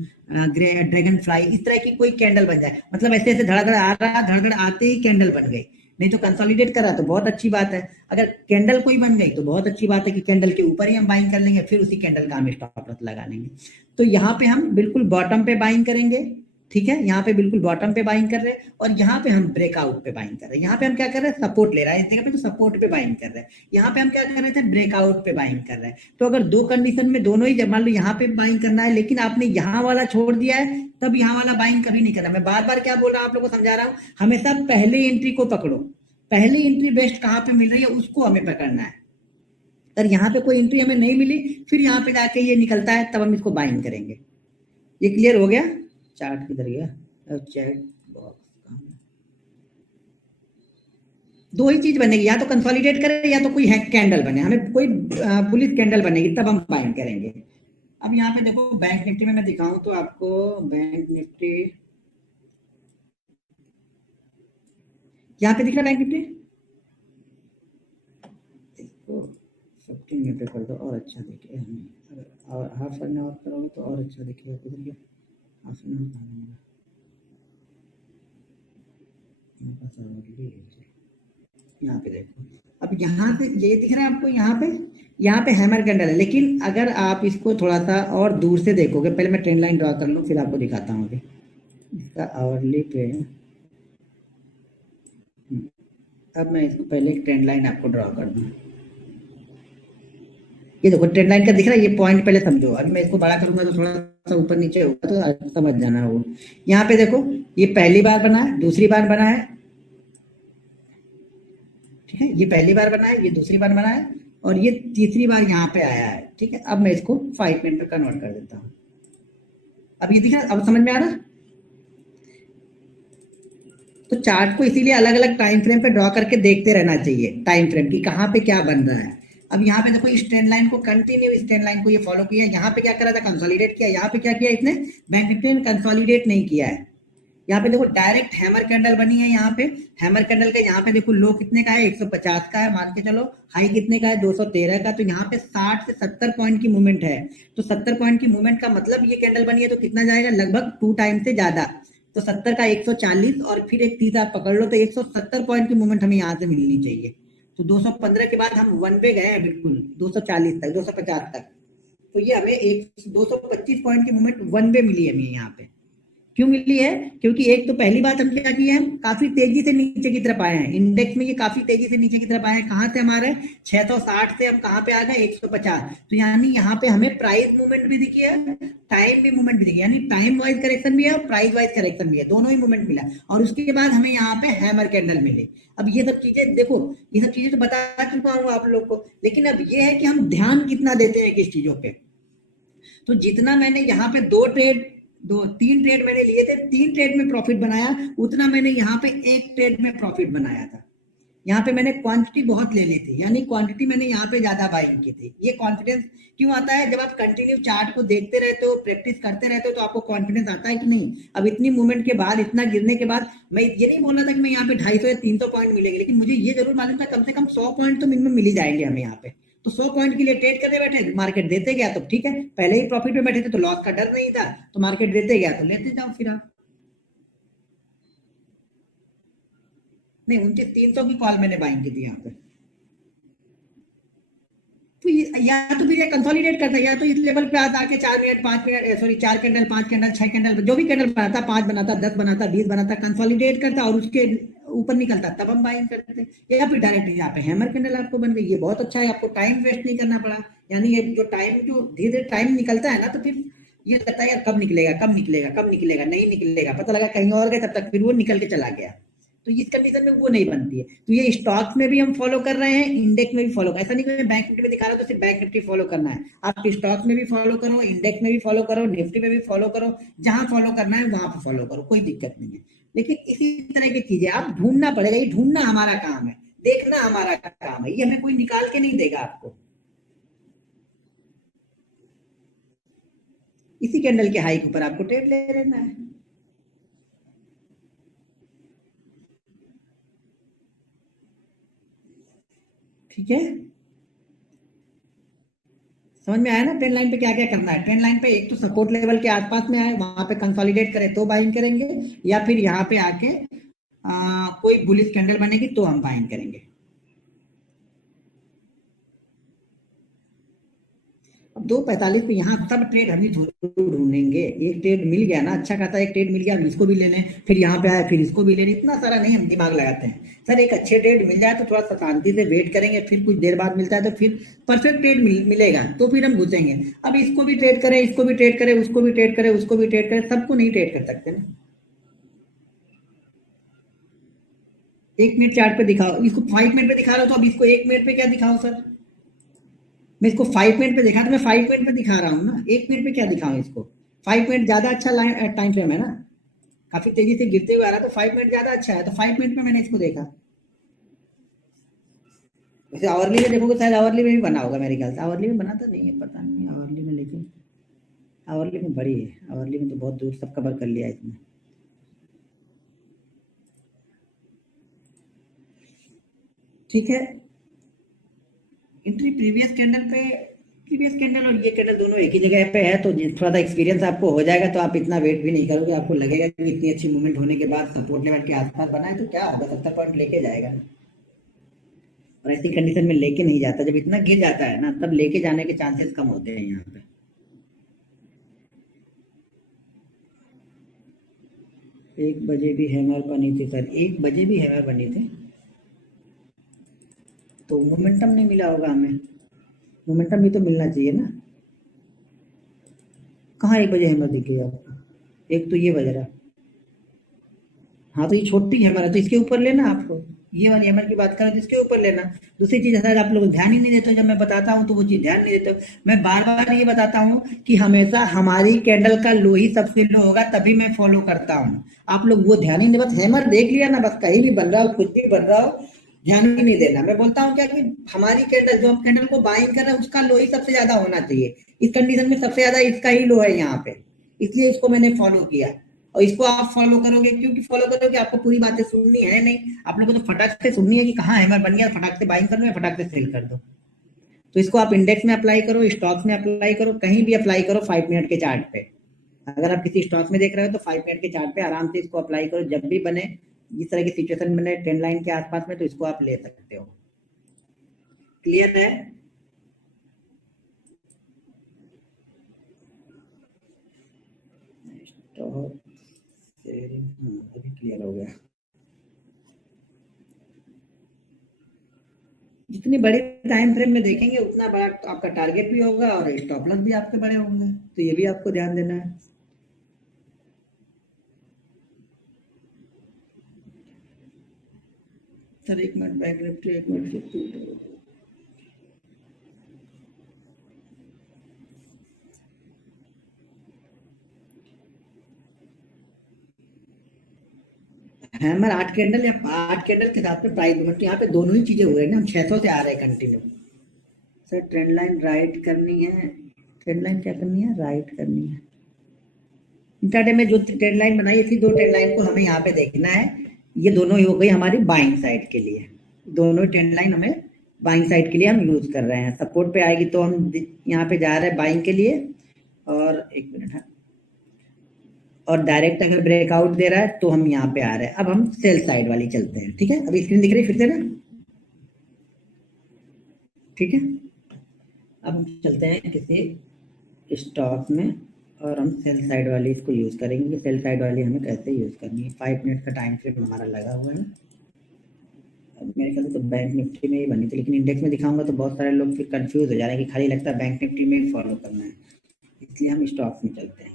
dragon fly, इस तरह की कोई कैंडल बन जाए, मतलब ऐसे ऐसे धड़ाधड़ आ रहा, धड़ाधड़ आते ही कैंडल बन गई, नहीं तो कंसोलिडेट कर रहा तो बहुत अच्छी बात है। अगर कैंडल कोई बन गई तो बहुत अच्छी बात है कि कैंडल के ऊपर ही हम बाइंग कर लेंगे, फिर उसी कैंडल का हम स्टॉप लॉस लगा लेंगे। तो यहाँ पे हम बिल्कुल बॉटम पे बाइंग करेंगे, ठीक है। यहाँ पे बिल्कुल बॉटम पे बाइंग कर रहे हैं, और यहाँ पे हम ब्रेकआउट पे बाइंग कर रहे हैं। यहाँ पे हम क्या कर रहे हैं, सपोर्ट ले रहा है इस जगह पे, तो सपोर्ट पे बाइंग कर रहे हैं। यहाँ पे हम क्या कर रहे थे, ब्रेकआउट पे बाइंग कर रहे हैं। तो अगर 2 कंडीशन में दोनों ही, जब मान लो यहाँ पे बाइंग करना है लेकिन आपने यहाँ वाला छोड़ दिया है, तब यहाँ वाला बाइंग कभी नहीं करना। मैं बार बार क्या बोल रहा हूँ, आप लोग को समझा रहा हूँ, हमेशा पहले एंट्री को पकड़ो। पहली एंट्री बेस्ट कहाँ पे मिल रही है उसको हमें पकड़ना है। अगर यहाँ पे कोई एंट्री हमें नहीं मिली, फिर यहाँ पे जाके ये निकलता है, तब हम इसको बाइंग करेंगे। ये क्लियर हो गया? चार्ट किधर गया, चैट बॉक्स, दो ही चीज बनेगी, या तो कंसोलिडेट करे या तो कोई हैक कैंडल बने, हमें कोई बुलिश कैंडल बनेगी तब हम बाइंग करेंगे। अब यहाँ पे देखो बैंक निफ्टी में मैं दिखाऊं तो आपको, बैंक निफ्टी यहाँ पे दिख रहा है, बैंक निफ्टी इसको 15 मिनट पे कर दो और अच्छा दिखे हमें, और हाफ एन आवर करोगे तो और अच्छा दिखेगा। किधर गया हाफ एन आवर, यहाँ पे देखो, अब यहाँ पे ये दिख रहा है आपको, यहाँ पे हैमर कैंडल है। लेकिन अगर आप इसको थोड़ा सा और दूर से देखोगे, पहले मैं ट्रेंड लाइन ड्रॉ कर लूँ फिर आपको दिखाता हूँ। अभी इसका आवरली पे, अब मैं इसको पहले एक ट्रेंड लाइन आपको ड्रॉ कर दूँ। ये देखो ट्रेंड लाइन का दिख रहा है, ये पॉइंट पहले समझो। अभी मैं इसको बड़ा करूंगा तो थोड़ा सा ऊपर नीचे होगा, तो समझ जाना वो। यहाँ पे देखो ये पहली बार बना है, दूसरी बार बना है, ठीक है। ये पहली बार बना है, ये दूसरी बार बना है, और ये तीसरी बार यहाँ पे आया है, ठीक है। अब मैं इसको 5 मिनट में कन्वर्ट कर देता हूँ। अब ये दिख रहा है, अब समझ में आ रहा है। तो चार्ट को इसीलिए अलग अलग टाइम फ्रेम पे ड्रॉ करके देखते रहना चाहिए, टाइम फ्रेम की कहाँ पे क्या बन रहा है। अब यहाँ पे देखो इस ट्रेंड लाइन को कंटिन्यू, इस ट्रेंड लाइन को ये फॉलो किया, यहाँ पे क्या करा था, कंसोलिडेट किया। यहाँ पे क्या किया इसने, बैंक निफ्टी ने कंसोलिडेट नहीं किया है। यहाँ पे देखो डायरेक्ट हैमर कैंडल बनी है। यहाँ पे हैमर कैंडल का यहाँ पे देखो लो कितने का है, 150 का है मान के चलो, हाई कितने का है, 213 का। तो यहाँ पे 60 से 70 पॉइंट की मूवमेंट है। तो 70 पॉइंट की मूवमेंट का मतलब ये कैंडल बनी है तो कितना जाएगा, लगभग 2 टाइम से ज्यादा। तो 70 का 140 और फिर एक 30 आप पकड़ लो, तो 170 पॉइंट की मूवमेंट हमें यहाँ से मिलनी चाहिए। तो 215 के बाद हम 1 पे गए हैं, बिल्कुल 240 तक, 250 तक। तो ये हमें 225 पॉइंट की मूवमेंट 1 पे मिली है हमें यहाँ पे। क्यों मिली है, क्योंकि एक तो पहली बात हम क्या किए हैं, काफी तेजी से नीचे की तरफ आए हैं। इंडेक्स में ये काफी तेजी से नीचे की तरफ आए हैं। कहाँ से हमारे 660 से हम कहाँ पे आ गए, 150। तो यानी यहाँ पे हमें प्राइस मूवमेंट भी दिखी है, टाइम भी मूवमेंट भी दिखी, यानी टाइम वाइज करेक्शन भी है और प्राइस वाइज करेक्शन भी है, दोनों ही मूवमेंट मिला। और उसके बाद हमें यहाँ पे हैमर कैंडल मिले। अब ये सब चीजें देखो, ये सब चीजें तो बता चुका हूँ आप लोग को, लेकिन अब ये है कि हम ध्यान कितना देते हैं किस चीजों पे। तो जितना मैंने यहाँ पे 3 ट्रेड मैंने लिए थे, 3 ट्रेड में प्रॉफिट बनाया, उतना मैंने यहाँ पे 1 ट्रेड में प्रॉफिट बनाया था। यहाँ पे मैंने क्वांटिटी बहुत ले ली थी, यानी क्वांटिटी मैंने यहाँ पे ज्यादा बाइंग की थी। ये कॉन्फिडेंस क्यों आता है? जब आप कंटिन्यू चार्ट को देखते रहते हो, प्रैक्टिस करते रहते हो, तो आपको कॉन्फिडेंस आता है कि नहीं। अब इतनी मूवमेंट के बाद, इतना गिरने के बाद, मैं ये नहीं बोल रहा था कि मैं यहाँ पे 250 या 300 पॉइंट मिलेंगे, लेकिन मुझे ये जरूर मालूम था कम से कम 100 पॉइंट तो मिनिमम मिल ही जाएंगे हमें यहाँ पे। तो 100 पॉइंट के लिए ट्रेड करने बैठे, मार्केट देते गया तो ठीक है, पहले ही प्रॉफिट में बैठे थे तो लॉस का डर नहीं था, तो मार्केट देते गया तो लेते जाओ फिर आप। नहीं, 29,300 की कॉल मैंने बाइंग की थी यहाँ पे। तो या तो फिर ये कंसोलिडेट करता है, या तो इस लेवल पे आता आके 4 minute 5 minute, sorry 4 candle 5 candle 6 candle जो भी कैंडल बनाता, 5 बनाता, 10 बनाता, 20 बनाता, कंसोलिडेट करता और उसके ऊपर निकलता, तब हम बाइंग करते हैं। या फिर डायरेक्ट यहाँ पे हैमर कैंडल आपको बन गई, ये बहुत अच्छा है, आपको टाइम वेस्ट नहीं करना पड़ा। यानी ये जो टाइम, जो धीरे धीरे टाइम निकलता है ना, तो फिर ये लगता है यार कब निकलेगा, कब निकलेगा, कब निकलेगा, नहीं निकलेगा, पता लगा कहीं और गए, तब तक फिर वो निकल के चला गया। तो इस कंडीशन में वो नहीं बनती है। तो ये स्टॉक्स में भी हम फॉलो कर रहे हैं, इंडेक्स में भी फॉलो, ऐसा नहीं कि मैं बैंक निफ्टी में दिखा रहा हूँ तो सिर्फ बैंक निफ्टी फॉलो करना है। आप स्टॉक्स में भी फॉलो करो, इंडेक्स में भी फॉलो करो, निफ्टी में भी फॉलो करो, जहां फॉलो करना है वहां पर फॉलो करो, कोई दिक्कत नहीं है। लेकिन इसी तरह की चीजें आप ढूंढना पड़ेगा, ये ढूंढना हमारा काम है, देखना हमारा काम है, ये हमें कोई निकाल के नहीं देगा आपको। इसी कैंडल के हाई के ऊपर आपको ट्रेड ले लेना है। ठीक है, समझ में आया ना? ट्रेंड लाइन पे क्या क्या करना है। ट्रेंड लाइन पे एक तो सपोर्ट लेवल के आसपास में आए, वहां पे कंसोलिडेट करे तो बाइंग करेंगे, या फिर यहाँ पे आके कोई बुलिश कैंडल बनेगी तो हम बाइंग करेंगे। अब 2:45 पे यहाँ सब ट्रेड हम ही ढूंढेंगे। एक ट्रेड मिल गया ना, अच्छा खासा एक ट्रेड मिल गया, अब इसको भी ले लें, फिर यहाँ पे आया फिर इसको भी ले लें, इतना सारा नहीं हम दिमाग लगाते हैं। सर एक अच्छे ट्रेड मिल जाए तो थोड़ा सा शांति से वेट करेंगे, फिर कुछ देर बाद मिलता है तो फिर परफेक्ट ट्रेड मिलेगा तो फिर हम घुसेंगे। अब इसको भी ट्रेड करें, इसको भी ट्रेड करें, उसको भी ट्रेड करें, उसको भी ट्रेड करें, सबको नहीं ट्रेड कर सकते ना। 1 मिनट चार्ट पे दिखाओ, इसको 5 मिनट पे दिखा रहा हूँ, तो अब इसको 1 मिनट पे क्या दिखाऊं सर? मैं इसको 5 मिनट पे दिखा, तो मैं 5 मिनट पे दिखा रहा हूँ ना, 1 मिनट पे क्या दिखाऊं इसको? 5 मिनट ज्यादा अच्छा टाइम फ्रेम है ना, काफी तेजी से गिरते हुए आ रहा है, तो 5 मिनट ज्यादा अच्छा है, तो 5 मिनट में मैंने इसको देखा। वैसे आवरली में देखोगे, शायद आवरली में भी बना होगा, मेरे ख्याल से आवरली में बना तो नहीं है, पता नहीं आवरली में, लेकिन आवरली में बड़ी है, आवरली में तो बहुत दूर सब कवर कर लिया इसने। ठीक है, एंट्री प्रीवियस कैंडल पे, प्रीवियस कैंडल और ये कैंडल दोनों एक ही जगह पे है, तो थोड़ा सा एक्सपीरियंस आपको हो जाएगा, तो आप इतना वेट भी नहीं करोगे, आपको लगेगा कि इतनी अच्छी मूवमेंट होने के बाद सपोर्ट लेवल के आसपास बना है तो क्या होगा, 70 पॉइंट लेके जाएगा। और ऐसी कंडीशन में लेके नहीं जाता, जब इतना गिर जाता है ना, तब लेके जाने के चांसेस कम होते हैं यहाँ पे। 1 बजे भी हैमर बनी थी सर, 1 बजे भी हैमर बनी थी, तो मोमेंटम नहीं मिला होगा हमें। मोमेंटम भी तो मिलना चाहिए ना। कहाँ 1 बजे हैमर दिखी आपको? एक तो ये बज रहा, हाँ तो ये छोटी हैमर है तो इसके ऊपर लेना आपको, ये वाली हैमर की बात करें तो इसके ऊपर लेना। दूसरी चीज शायद आप लोग ध्यान ही नहीं देते हो, जब मैं बताता हूँ तो वो चीज ध्यान नहीं देते हो। मैं बार बार ये बताता हूँ कि हमेशा हमारी कैंडल का लो ही सबसे लो होगा, तभी मैं फॉलो करता हूँ। आप लोग वो ध्यान ही नहीं, बस हैमर देख लिया ना, बस कहीं भी बन रहा हो, कुछ भी बन रहा हो, ध्यान ही नहीं देना। मैं बोलता हूँ क्या कि हमारी कैंडल, जो हम कैंडल को बाइंग कर रहे हैं, उसका लो ही सबसे ज्यादा होना चाहिए। इस कंडीशन में सबसे ज्यादा इसका ही लो है यहाँ पे, इसलिए इसको मैंने फॉलो किया। और इसको आप फॉलो करोगे, क्योंकि फॉलो करोगे, आपको पूरी बातें सुननी है नहीं, आप लोगों को तो फटाक से सुननी है कि कहाँ हैमर बन गया, फटाक से बाइंग कर दो या फटाक से सेल कर दो। तो इसको आप इंडेक्स में अप्लाई करो, स्टॉक्स में अप्लाई करो, कहीं भी अप्लाई करो, 5 मिनट के चार्ट पे। अगर आप किसी स्टॉक में देख रहे हो तो 5 मिनट के चार्ट पे आराम से इसको अप्लाई करो, जब भी बने इस तरह की सिचुएशन बने ट्रेंड लाइन के आसपास में, तो इसको आप ले सकते हो। क्लियर है? स्टॉक शेयरिंग, अभी क्लियर हो गया। जितनी बड़ी टाइम फ्रेम में देखेंगे उतना बड़ा आपका टारगेट भी होगा और स्टॉप लॉस भी आपके बड़े होंगे, तो ये भी आपको ध्यान देना है। Sir 1 minute, bank Nifty 1 minute. Hammer 8 candle या 8 कैंडल के साथ में प्राइस मूवमेंट, तो यहाँ पे दोनों ही चीजें हो रही है ना, हम 600 से आ रहे हैं continue. Sir trend line right करनी है, ट्रेंड लाइन क्या करनी है, राइट करनी है। इंट्राडे में जो ट्रेंड लाइन बनाई थी, दो ट्रेंड लाइन को हमें यहाँ पे देखना है, ये दोनों ही हो गई हमारी बाइंग साइड के लिए, दोनों ट्रेंड लाइन हमें बाइंग साइड के लिए हम यूज कर रहे हैं। सपोर्ट पे आएगी तो हम यहाँ पे जा रहे हैं बाइंग के लिए, और एक मिनट है, और डायरेक्ट अगर ब्रेकआउट दे रहा है तो हम यहाँ पे आ रहे हैं। अब हम सेल साइड वाली चलते हैं, ठीक है, अभी स्क्रीन दिख रही है फिर से ना, ठीक है। अब हम चलते हैं किसी स्टॉक में, और हम सेल साइड वाली इसको यूज करेंगे। सेल साइड वाली हमें कैसे यूज करनी है, 5 मिनट का टाइम फ्रेम हमारा लगा हुआ है। अब मेरे ख्याल से तो बैंक निफ्टी में ही बनी थी, लेकिन इंडेक्स में दिखाऊंगा तो बहुत सारे लोग फिर कंफ्यूज हो जा रहे हैं कि खाली लगता है बैंक निफ्टी में ही फॉलो करना है, इसलिए हम स्टॉक्स में चलते हैं।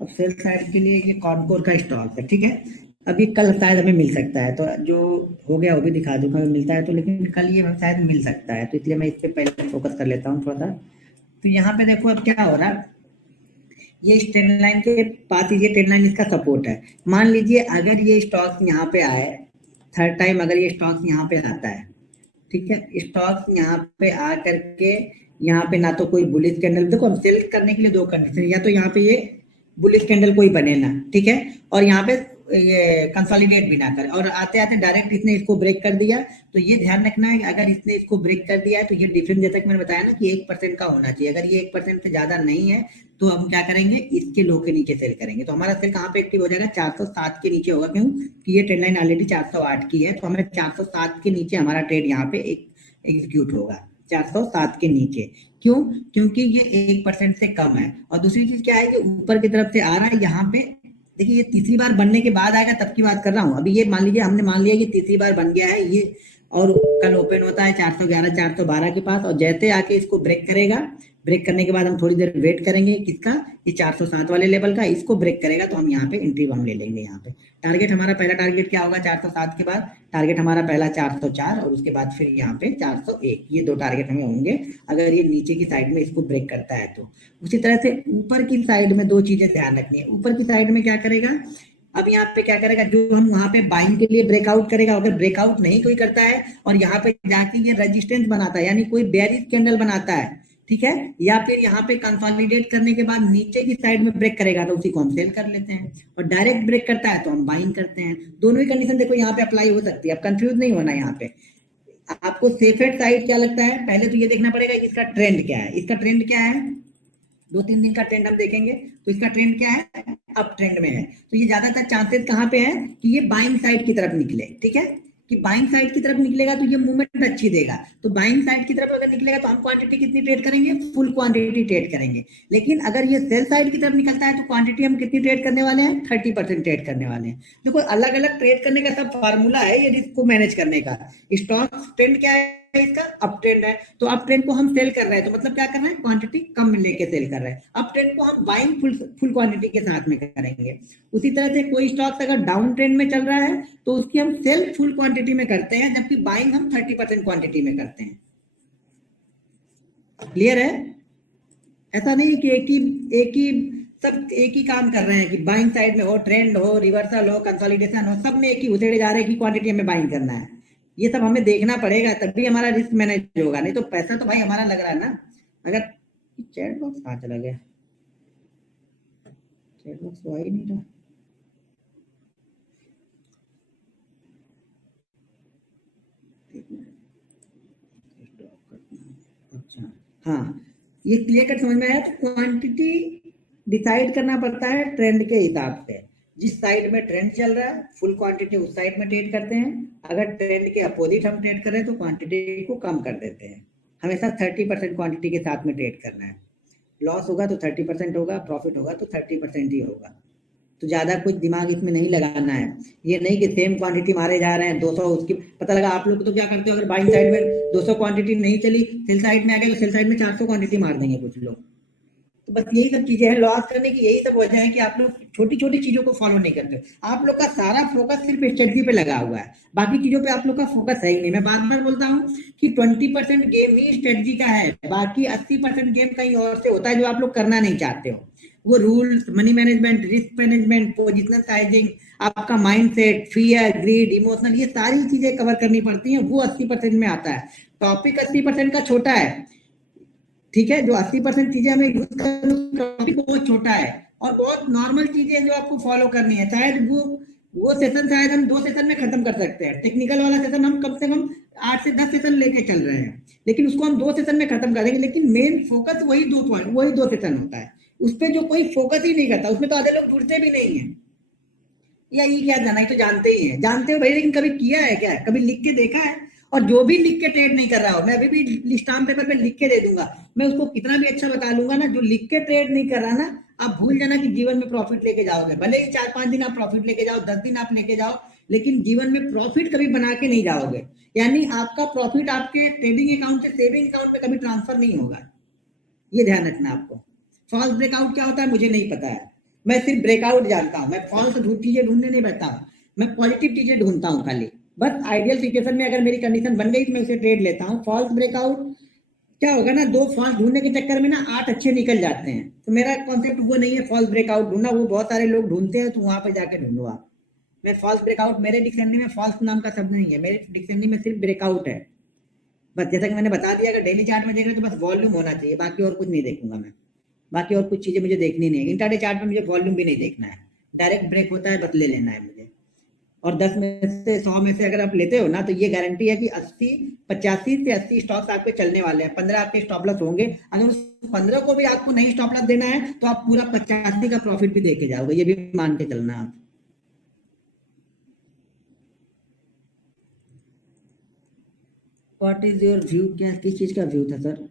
अब सेल साइड के लिए ये कॉनकोर का स्टॉक है, ठीक है। अभी कल शायद हमें मिल सकता है, तो जो हो गया वो भी दिखा दूंगा मिलता है तो, लेकिन कल ये शायद मिल सकता है, तो इसलिए मैं इस पे पहले फोकस कर लेता हूँ थोड़ा सा। तो यहाँ पे देखो अब क्या हो रहा है, ये इस ट्रेंड लाइन के पास, ये ट्रेंड लाइन इसका सपोर्ट है। मान लीजिए अगर ये स्टॉक यहाँ पे आए, थर्ड टाइम अगर ये स्टॉक यहाँ पे आता है, ठीक है, स्टॉक यहाँ पे आ करके यहाँ पे ना तो कोई बुलिश कैंडल, देखो हम सेल करने के लिए दो कंडीशन, या तो यहाँ पे ये बुलिश कैंडल कोई बने ना, ठीक है, और यहाँ पे ये कंसोलिडेट भी ना करे, और आते आते डायरेक्ट इसने इसको ब्रेक कर दिया, तो ये ध्यान रखना है कि अगर इसने इसको ब्रेक कर दिया है तो ये डिफरेंस, जैसा कि मैंने बताया ना कि 1% का होना चाहिए, अगर ये 1% से ज्यादा नहीं है तो हम क्या करेंगे, इसके लो के नीचे सेल करेंगे। तो हमारा सेल कहाँ पे एक्टिव हो जाएगा, 407 के नीचे होगा, क्यों कि ये ट्रेंड लाइन ऑलरेडी 408 की है, तो हमें 407 के नीचे हमारा ट्रेड यहाँ पे एग्जीक्यूट होगा, 407 के नीचे। क्यों, क्योंकि ये 1% से कम है। और दूसरी चीज क्या है कि ऊपर की तरफ से आ रहा है, यहाँ पे देखिए ये तीसरी बार बनने के बाद आएगा तब की बात कर रहा हूँ। अभी ये मान लीजिए हमने मान लिया कि तीसरी बार बन गया है ये, और कल ओपन होता है 411 412 के पास, और जैसे आके इसको ब्रेक करेगा, ब्रेक करने के बाद हम थोड़ी देर वेट करेंगे, किसका, ये 407 वाले लेवल का, इसको ब्रेक करेगा तो हम यहाँ पे एंट्री हम ले लेंगे। यहाँ पे टारगेट हमारा पहला टारगेट क्या होगा, 407 के बाद टारगेट हमारा पहला 404, और उसके बाद फिर यहाँ पे 401, ये दो टारगेट हमें होंगे अगर ये नीचे की साइड में इसको ब्रेक करता है तो। उसी तरह से ऊपर की साइड में दो चीजें ध्यान रखनी है, ऊपर की साइड में क्या करेगा, अब यहाँ पे क्या करेगा, जो हम वहां पे बाइंग के लिए ब्रेकआउट करेगा, अगर ब्रेकआउट नहीं कोई करता है और यहाँ पे जाके ये रेजिस्टेंस बनाता है, यानी कोई बेयरिश कैंडल बनाता है, ठीक है, या फिर यहाँ पे कंसोलिडेट करने के बाद नीचे की साइड में ब्रेक करेगा तो उसी को हम सेल कर लेते हैं, और डायरेक्ट ब्रेक करता है तो हम बाइंग करते हैं। दोनों ही कंडीशन देखो यहाँ पे अप्लाई हो सकती है, अब कंफ्यूज नहीं होना। यहाँ पे आपको सेफेस्ट साइड क्या लगता है, पहले तो ये देखना पड़ेगा इसका ट्रेंड क्या है, इसका ट्रेंड क्या है, 2-3 दिन का ट्रेंड हम देखेंगे तो इसका ट्रेंड क्या है, अप ट्रेंड में है, तो ये ज्यादातर चांसेस कहाँ पे है कि ये बाइंग साइड की तरफ निकले, ठीक है, कि बाइंग साइड की तरफ निकलेगा तो ये मूवमेंट अच्छी देगा, तो बाइंग साइड की तरफ अगर निकलेगा तो हम क्वांटिटी कितनी ट्रेड करेंगे, फुल क्वांटिटी ट्रेड करेंगे। लेकिन अगर ये सेल साइड की तरफ निकलता है तो क्वांटिटी हम कितनी ट्रेड करने वाले हैं, 30% ट्रेड करने वाले हैं। देखो अलग अलग ट्रेड करने का सब फार्मूला है ये रिस्क को मैनेज करने का। स्टॉक ट्रेंड क्या है इसका, अप ट्रेंड है, तो अप ट्रेंड को हम सेल कर रहे हैं तो मतलब क्या कर रहे हैं, क्वांटिटी कम लेके सेल कर रहे हैं। अप ट्रेंड को हम बाइंग फुल क्वांटिटी के साथ में करेंगे। उसी तरह से कोई स्टॉक अगर डाउन ट्रेंड में चल रहा है तो उसकी हम सेल फुल क्वांटिटी में करते हैं, जबकि बाइंग हम 30% क्वांटिटी में करते हैं। क्लियर है, ऐसा नहीं कि एक ही सब एक ही काम कर रहे हैं कि बाइंग साइड में हो, ट्रेंड हो, रिवर्सल हो, कंसोलिडेशन हो, सब में एक ही उतरे जा रहे हैं कि क्वांटिटी हमें बाइंग करना है। ये सब हमें देखना पड़ेगा तभी हमारा रिस्क मैनेज होगा, नहीं तो पैसा तो भाई हमारा लग रहा है ना। अगर चैट बॉक्स कहाँ चला गया, चैट बॉक्स तो आ ही नहीं रहा। अच्छा हाँ, ये क्लियर कट समझ में आया। तो क्वांटिटी डिसाइड करना पड़ता है ट्रेंड के हिसाब से, जिस साइड में ट्रेंड चल रहा है फुल क्वांटिटी उस साइड में ट्रेड करते हैं, अगर ट्रेंड के अपोजिट हम ट्रेड करें तो क्वांटिटी को कम कर देते हैं। हमेशा 30% क्वांटिटी के साथ में ट्रेड करना है। लॉस होगा तो 30% होगा, प्रॉफिट होगा तो 30% ही होगा। तो ज़्यादा कुछ दिमाग इसमें नहीं लगाना है। ये नहीं कि सेम क्वांटिटी मारे जा रहे हैं 200, उसकी पता लगा आप लोग तो क्या करते हो, अगर बाइंग साइड में 200 क्वांटिटी नहीं चली, सेल साइड में आ गए तो सेल साइड में 400 क्वांटिटी मार देंगे कुछ लोग। तो बस यही सब चीजें हैं, लॉस करने की यही सब वजह है कि आप लोग छोटी छोटी चीजों को फॉलो नहीं करते। आप लोग का सारा फोकस सिर्फ स्ट्रेटजी पे लगा हुआ है, बाकी चीजों पे आप लोग का फोकस है ही नहीं। मैं बार बार बोलता हूँ कि 20% गेम ही स्ट्रेटजी का है, बाकी 80% गेम कहीं और से होता है जो आप लोग करना नहीं चाहते हो। वो rules, money management, risk management, positional sizing, आपका माइंडसेट, फियर, ग्रीड, इमोशनल, ये सारी चीजें कवर करनी पड़ती हैं। वो 80% में आता है। टॉपिक 80% का छोटा है, ठीक है। जो 80% चीजें हमें यूज करनी, टॉपिक बहुत छोटा है और बहुत नॉर्मल चीजें जो आपको फॉलो करनी है। शायद वो सेशन शायद हम 2 सेशन में खत्म कर सकते हैं। टेक्निकल वाला सेशन हम कम से कम 8 से 10 सेशन लेके चल रहे हैं, लेकिन उसको हम 2 सेशन में खत्म कर देंगे। लेकिन मेन फोकस वही 2 पॉइंट, वही 2 सेशन होता है। उस पर जो कोई फोकस ही नहीं करता, उसमें तो आधे लोग जुड़ते भी नहीं है। या ये क्या जाना, ही तो जानते ही है, जानते हो भाई, लेकिन कभी किया है क्या, कभी लिख के देखा है? और जो भी लिख के ट्रेड नहीं कर रहा हो, मैं अभी भी स्टाम्प पेपर पे लिख के दे दूंगा, मैं उसको कितना भी अच्छा बता लूंगा ना, जो लिख के ट्रेड नहीं कर रहा ना, आप भूल जाना कि जीवन में प्रॉफिट लेके जाओगे। भले ही 4-5 दिन आप प्रॉफिट लेके जाओ, 10 दिन आप लेके जाओ, लेकिन जीवन में प्रॉफिट कभी बना के नहीं जाओगे। यानी आपका प्रॉफिट आपके ट्रेडिंग अकाउंट से सेविंग अकाउंट में कभी ट्रांसफर नहीं होगा। ये ध्यान रखना आपको। फॉल्स ब्रेकआउट क्या होता है मुझे नहीं पता है, मैं सिर्फ ब्रेकआउट जानता हूँ। मैं फॉल्स चीजें ढूंढने नहीं बैठता हूँ, मैं पॉजिटिव चीजें ढूंढता हूँ खाली। बस आइडियल सिचुएशन में अगर मेरी कंडीशन बन गई तो मैं उसे ट्रेड लेता हूँ। फॉल्स ब्रेकआउट क्या होगा ना, 2 फॉल्स ढूंढने के चक्कर में ना 8 अच्छे निकल जाते हैं। तो मेरा कॉन्सेप्ट वो नहीं है फॉल्स ब्रेकआउट ढूंढना, वो बहुत सारे लोग ढूंढते हैं, तो वहां पर जाके ढूंढो आप। मैं फॉल्स ब्रेकआउट, मेरे डिक्शनरी में फॉल्स नाम का शब्द नहीं है, मेरे डिक्शनरी में सिर्फ ब्रेकआउट है। बस जैसा कि मैंने बता दिया, अगर डेली चार्ट में देख रहे हो तो बस वॉल्यूम होना चाहिए, बाकी और कुछ नहीं देखूंगा मैं। बाकी और कुछ चीजें मुझे देखनी नहीं है। इंट्राडे चार्ट में मुझे वॉल्यूम भी नहीं देखना है, डायरेक्ट ब्रेक होता है बस ले लेना है मुझे। और 10 में से 100 में से अगर आप लेते हो ना, तो ये गारंटी है कि 85 से 80 स्टॉक्स आपके चलने वाले हैं, 15 आपके स्टॉप लॉस होंगे। अगर उस 15 को भी आपको नहीं स्टॉप लॉस देना है तो आप पूरा 85 का प्रॉफिट भी देके जाओगे, ये भी मान के चलना आप। व्हाट इज योर व्यू, क्या किस चीज का व्यू था sir?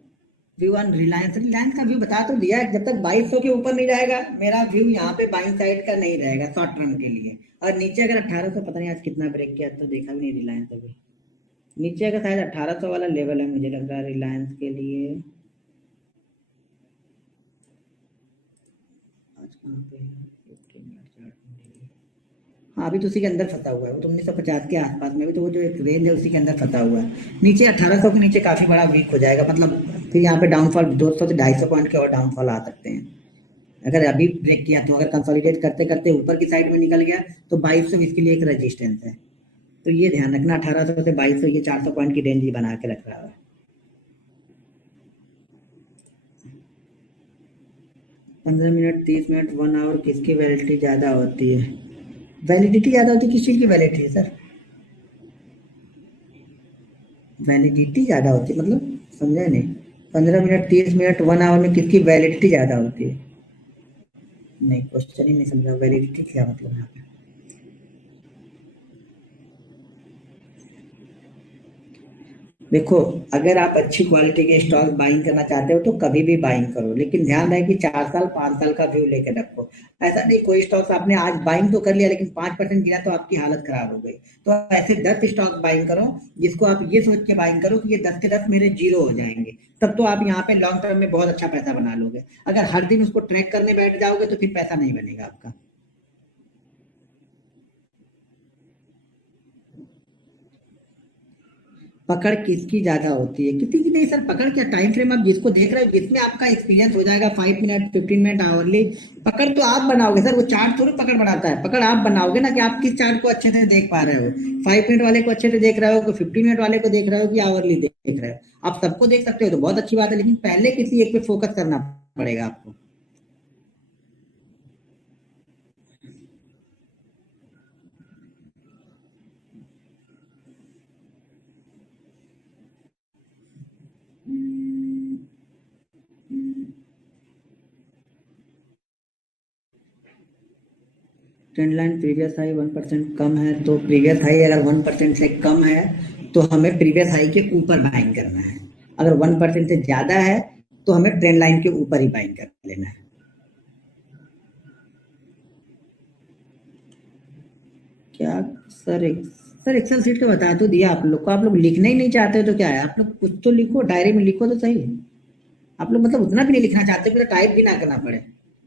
View on Reliance, Reliance का व्यू बता तो दिया है, जब तक 2200 के ऊपर नहीं जाएगा मेरा व्यू यहाँ पे बाइंग साइड का नहीं रहेगा शॉर्ट टर्म के लिए। और नीचे अगर 1800, पता नहीं आज कितना ब्रेक किया तो देखा भी नहीं रिलायंस अभी। नीचे अगर शायद 1800 वाला लेवल है मुझे लग रहा है रिलायंस के लिए। आज कहाँ पे है? 15 मिनट चार्ट में देखिए। हाँ अभी तो उसी के अंदर फंसा हुआ है, वो तो 1950 के आसपास में भी, तो वो जो एक रेंज है उसी के अंदर फंसा हुआ है। नीचे 1800 के नीचे काफी बड़ा वीक हो जाएगा, मतलब फिर यहाँ पे डाउनफॉल 200 से 250 पॉइंट के और डाउनफॉल आ सकते हैं। अगर अभी ब्रेक किया तो, अगर कंसोलिडेट करते करते ऊपर की साइड में निकल गया तो 2200 इसके लिए एक रेजिस्टेंस है। तो ये ध्यान रखना, 1800 से 2200 ये 400 पॉइंट की रेंज ही बना के रख रहा है। 15 मिनट, 30 मिनट, 1 आवर किसकी वैलिडिटी ज्यादा होती है? वैलिडिटी ज्यादा होती है, किस चीज की वैलिडिटी है सर? वैलिडिटी ज्यादा होती है मतलब समझा नहीं। 15 मिनट, 30 मिनट, 1 आवर में किसकी वैलिडिटी ज्यादा होती है? नहीं, क्वेश्चन ही नहीं समझा, वैलिडिटी क्या मतलब यहाँ पे? देखो, अगर आप अच्छी क्वालिटी के स्टॉक बाइंग करना चाहते हो तो कभी भी बाइंग करो, लेकिन ध्यान रहे कि 4 साल 5 साल का व्यू लेकर रखो। ऐसा नहीं कोई स्टॉक्स आपने आज बाइंग तो कर लिया लेकिन 5% गिरा तो आपकी हालत खराब हो गई। तो ऐसे 10 स्टॉक बाइंग करो जिसको आप ये सोच के बाइंग करो कि ये 10 के 10 मेरे जीरो हो जाएंगे, तब तो आप यहाँ पे लॉन्ग टर्म में बहुत अच्छा पैसा बना लोगे। अगर हर दिन उसको ट्रैक करने बैठ जाओगे तो फिर पैसा नहीं बनेगा आपका। पकड़ किसकी ज्यादा होती है? किसी की नहीं सर, पकड़ क्या, टाइम फ्रेम आप जिसको देख रहे हो, जिसमें आपका एक्सपीरियंस हो जाएगा 5 मिनट, 15 मिनट, आवरली, पकड़ तो आप बनाओगे सर, वो चार्ट थोड़ी पकड़ बनाता है। पकड़ आप बनाओगे ना कि आप किस चार्ट को अच्छे से देख पा रहे हो, 5 मिनट वाले को अच्छे से देख रहे हो कि 15 मिनट वाले को देख रहे हो कि आवरली देख रहे हो। आप सबको देख सकते हो तो बहुत अच्छी बात है, लेकिन पहले किसी एक पे फोकस करना पड़ेगा आपको। 10 लाइन प्रीवियस हाई 1% कम है, तो प्रीवियस हाई अगर 1% से कम है तो हमें प्रीवियस हाई के ऊपर बाइंग करना है। अगर 1% से ज़्यादा है तो हमें ट्रेंड लाइन के ऊपर ही बाइंग कर लेना है। क्या सर सर एक्सेल सीट का बता तो दिया आप लोग को, आप लोग लिखना ही नहीं चाहते हो तो क्या है, आप लोग कुछ तो लिखो, डायरी में लिखो तो सही। आप लोग मतलब उतना भी नहीं लिखना चाहते, फिर टाइप भी ना करना पड़े,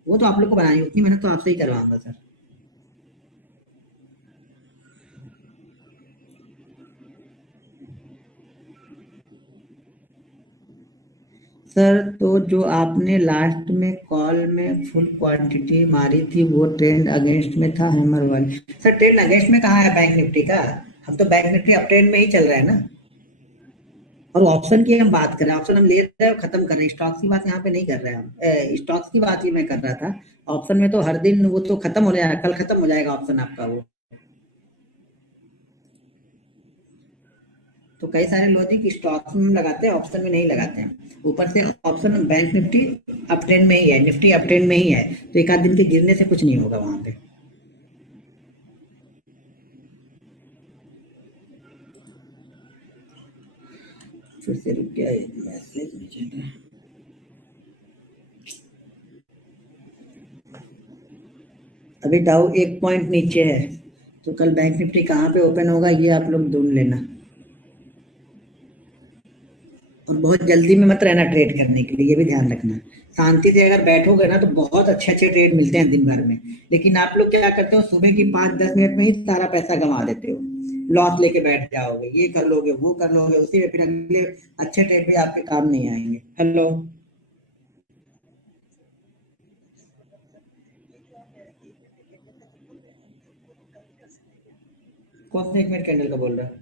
वो तो आप लोग को बनानी, उतनी मेहनत तो आपसे ही करवाऊंगा सर। सर तो जो आपने लास्ट में कॉल में फुल क्वांटिटी मारी थी वो ट्रेंड अगेंस्ट में था हैमर वाली। सर ट्रेंड अगेंस्ट में कहाँ है बैंक निफ्टी का, हम तो बैंक निफ्टी अप ट्रेंड में ही चल रहा है ना। और ऑप्शन की हम बात कर रहे हैं, ऑप्शन हम ले रहे हैं खत्म कर रहे हैं, स्टॉक्स की बात यहाँ पे नहीं कर रहे हैं हम, स्टॉक्स की बात ही मैं कर रहा था। ऑप्शन में तो हर दिन वो तो खत्म हो जाएगा, कल खत्म हो जाएगा ऑप्शन आपका वो। तो कई सारे लॉजिक स्टॉक्स में लगाते हैं, ऑप्शन में नहीं लगाते हैं। ऊपर से option bank Nifty up trend में ही है, निफ्टी अप ट्रेंड में ही है, तो एक आध दिन के गिरने से कुछ नहीं होगा वहां पे। फिर से रुक गया, मैसेज नहीं चल रहा। अभी डाउ 1 पॉइंट नीचे है, तो कल बैंक निफ्टी कहाँ पे ओपन होगा ये आप लोग ढूंढ लेना। और बहुत जल्दी में मत रहना ट्रेड करने के लिए, ये भी ध्यान रखना। शांति से अगर बैठोगे ना तो बहुत अच्छे अच्छे ट्रेड मिलते हैं दिन भर में। लेकिन आप लोग क्या करते हो, सुबह की 5-10 मिनट में ही सारा पैसा गंवा देते हो, लॉस लेके बैठ जाओगे, ये कर लोगे वो कर लोगे, उसी में फिर अगले अच्छे ट्रेड भी आपके काम नहीं आएंगे। हेलो, कौन सा 1 मिनट कैंडल का बोल रहा है?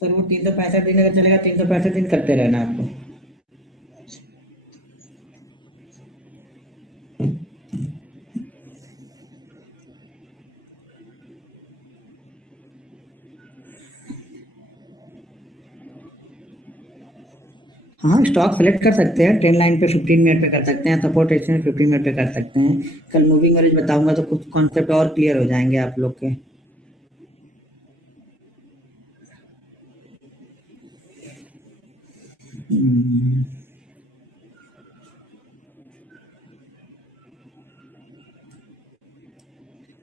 सर वो 365 दिन अगर चलेगा, 365 दिन करते रहना आपको। हाँ स्टॉक सेलेक्ट कर सकते हैं, ट्रेंड लाइन पे 15 मिनट पे कर सकते हैं, सपोर्ट रेजिस्टेंस 15 मिनट पे कर सकते हैं। कल मूविंग एवरेज बताऊंगा तो कुछ कॉन्सेप्ट और क्लियर हो जाएंगे आप लोग के। हम्म,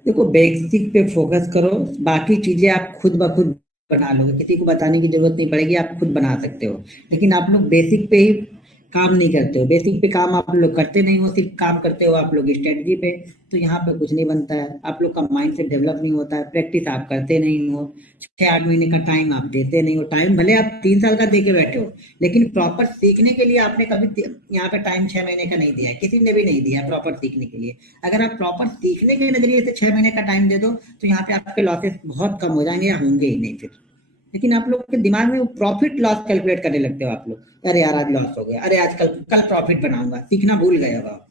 देखो बेसिक पे फोकस करो, बाकी चीजें आप खुद ब खुद बना लोगे, किसी को बताने की जरूरत नहीं पड़ेगी, आप खुद बना सकते हो। लेकिन आप लोग बेसिक पे ही काम नहीं करते हो, बेसिक पे काम आप लोग करते नहीं हो, सिर्फ काम करते हो आप लोग स्ट्रेटजी पे। तो यहाँ पे कुछ नहीं बनता है, आप लोग का माइंड सेट डेवलप नहीं होता है, प्रैक्टिस आप करते नहीं हो। 6-8 महीने का टाइम आप देते नहीं हो, टाइम भले आप 3 साल का दे के बैठे हो, लेकिन प्रॉपर सीखने के लिए आपने कभी यहाँ पे टाइम 6 महीने का नहीं दिया है, किसी ने भी नहीं दिया प्रॉपर सीखने के लिए। अगर आप प्रॉपर सीखने के नजरिए से 6 महीने का टाइम दे दो तो यहाँ पे आपके लॉसेस बहुत कम हो जाएंगे या होंगे ही नहीं फिर। लेकिन आप लोग के दिमाग में वो प्रॉफिट लॉस कैलकुलेट करने लगते हो आप लोग, अरे यार आज लॉस हो गया, अरे आज कल कल प्रॉफिट बनाऊंगा, सीखना भूल गए हो आप।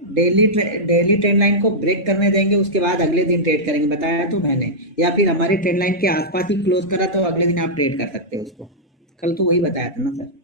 डेली डेली ट्रेंड लाइन को ब्रेक करने देंगे, उसके बाद अगले दिन ट्रेड करेंगे, बताया तो मैंने। या फिर हमारी ट्रेंड लाइन के आसपास ही क्लोज करा तो अगले दिन आप ट्रेड कर सकते हो उसको। कल तो वही बताया था ना सर।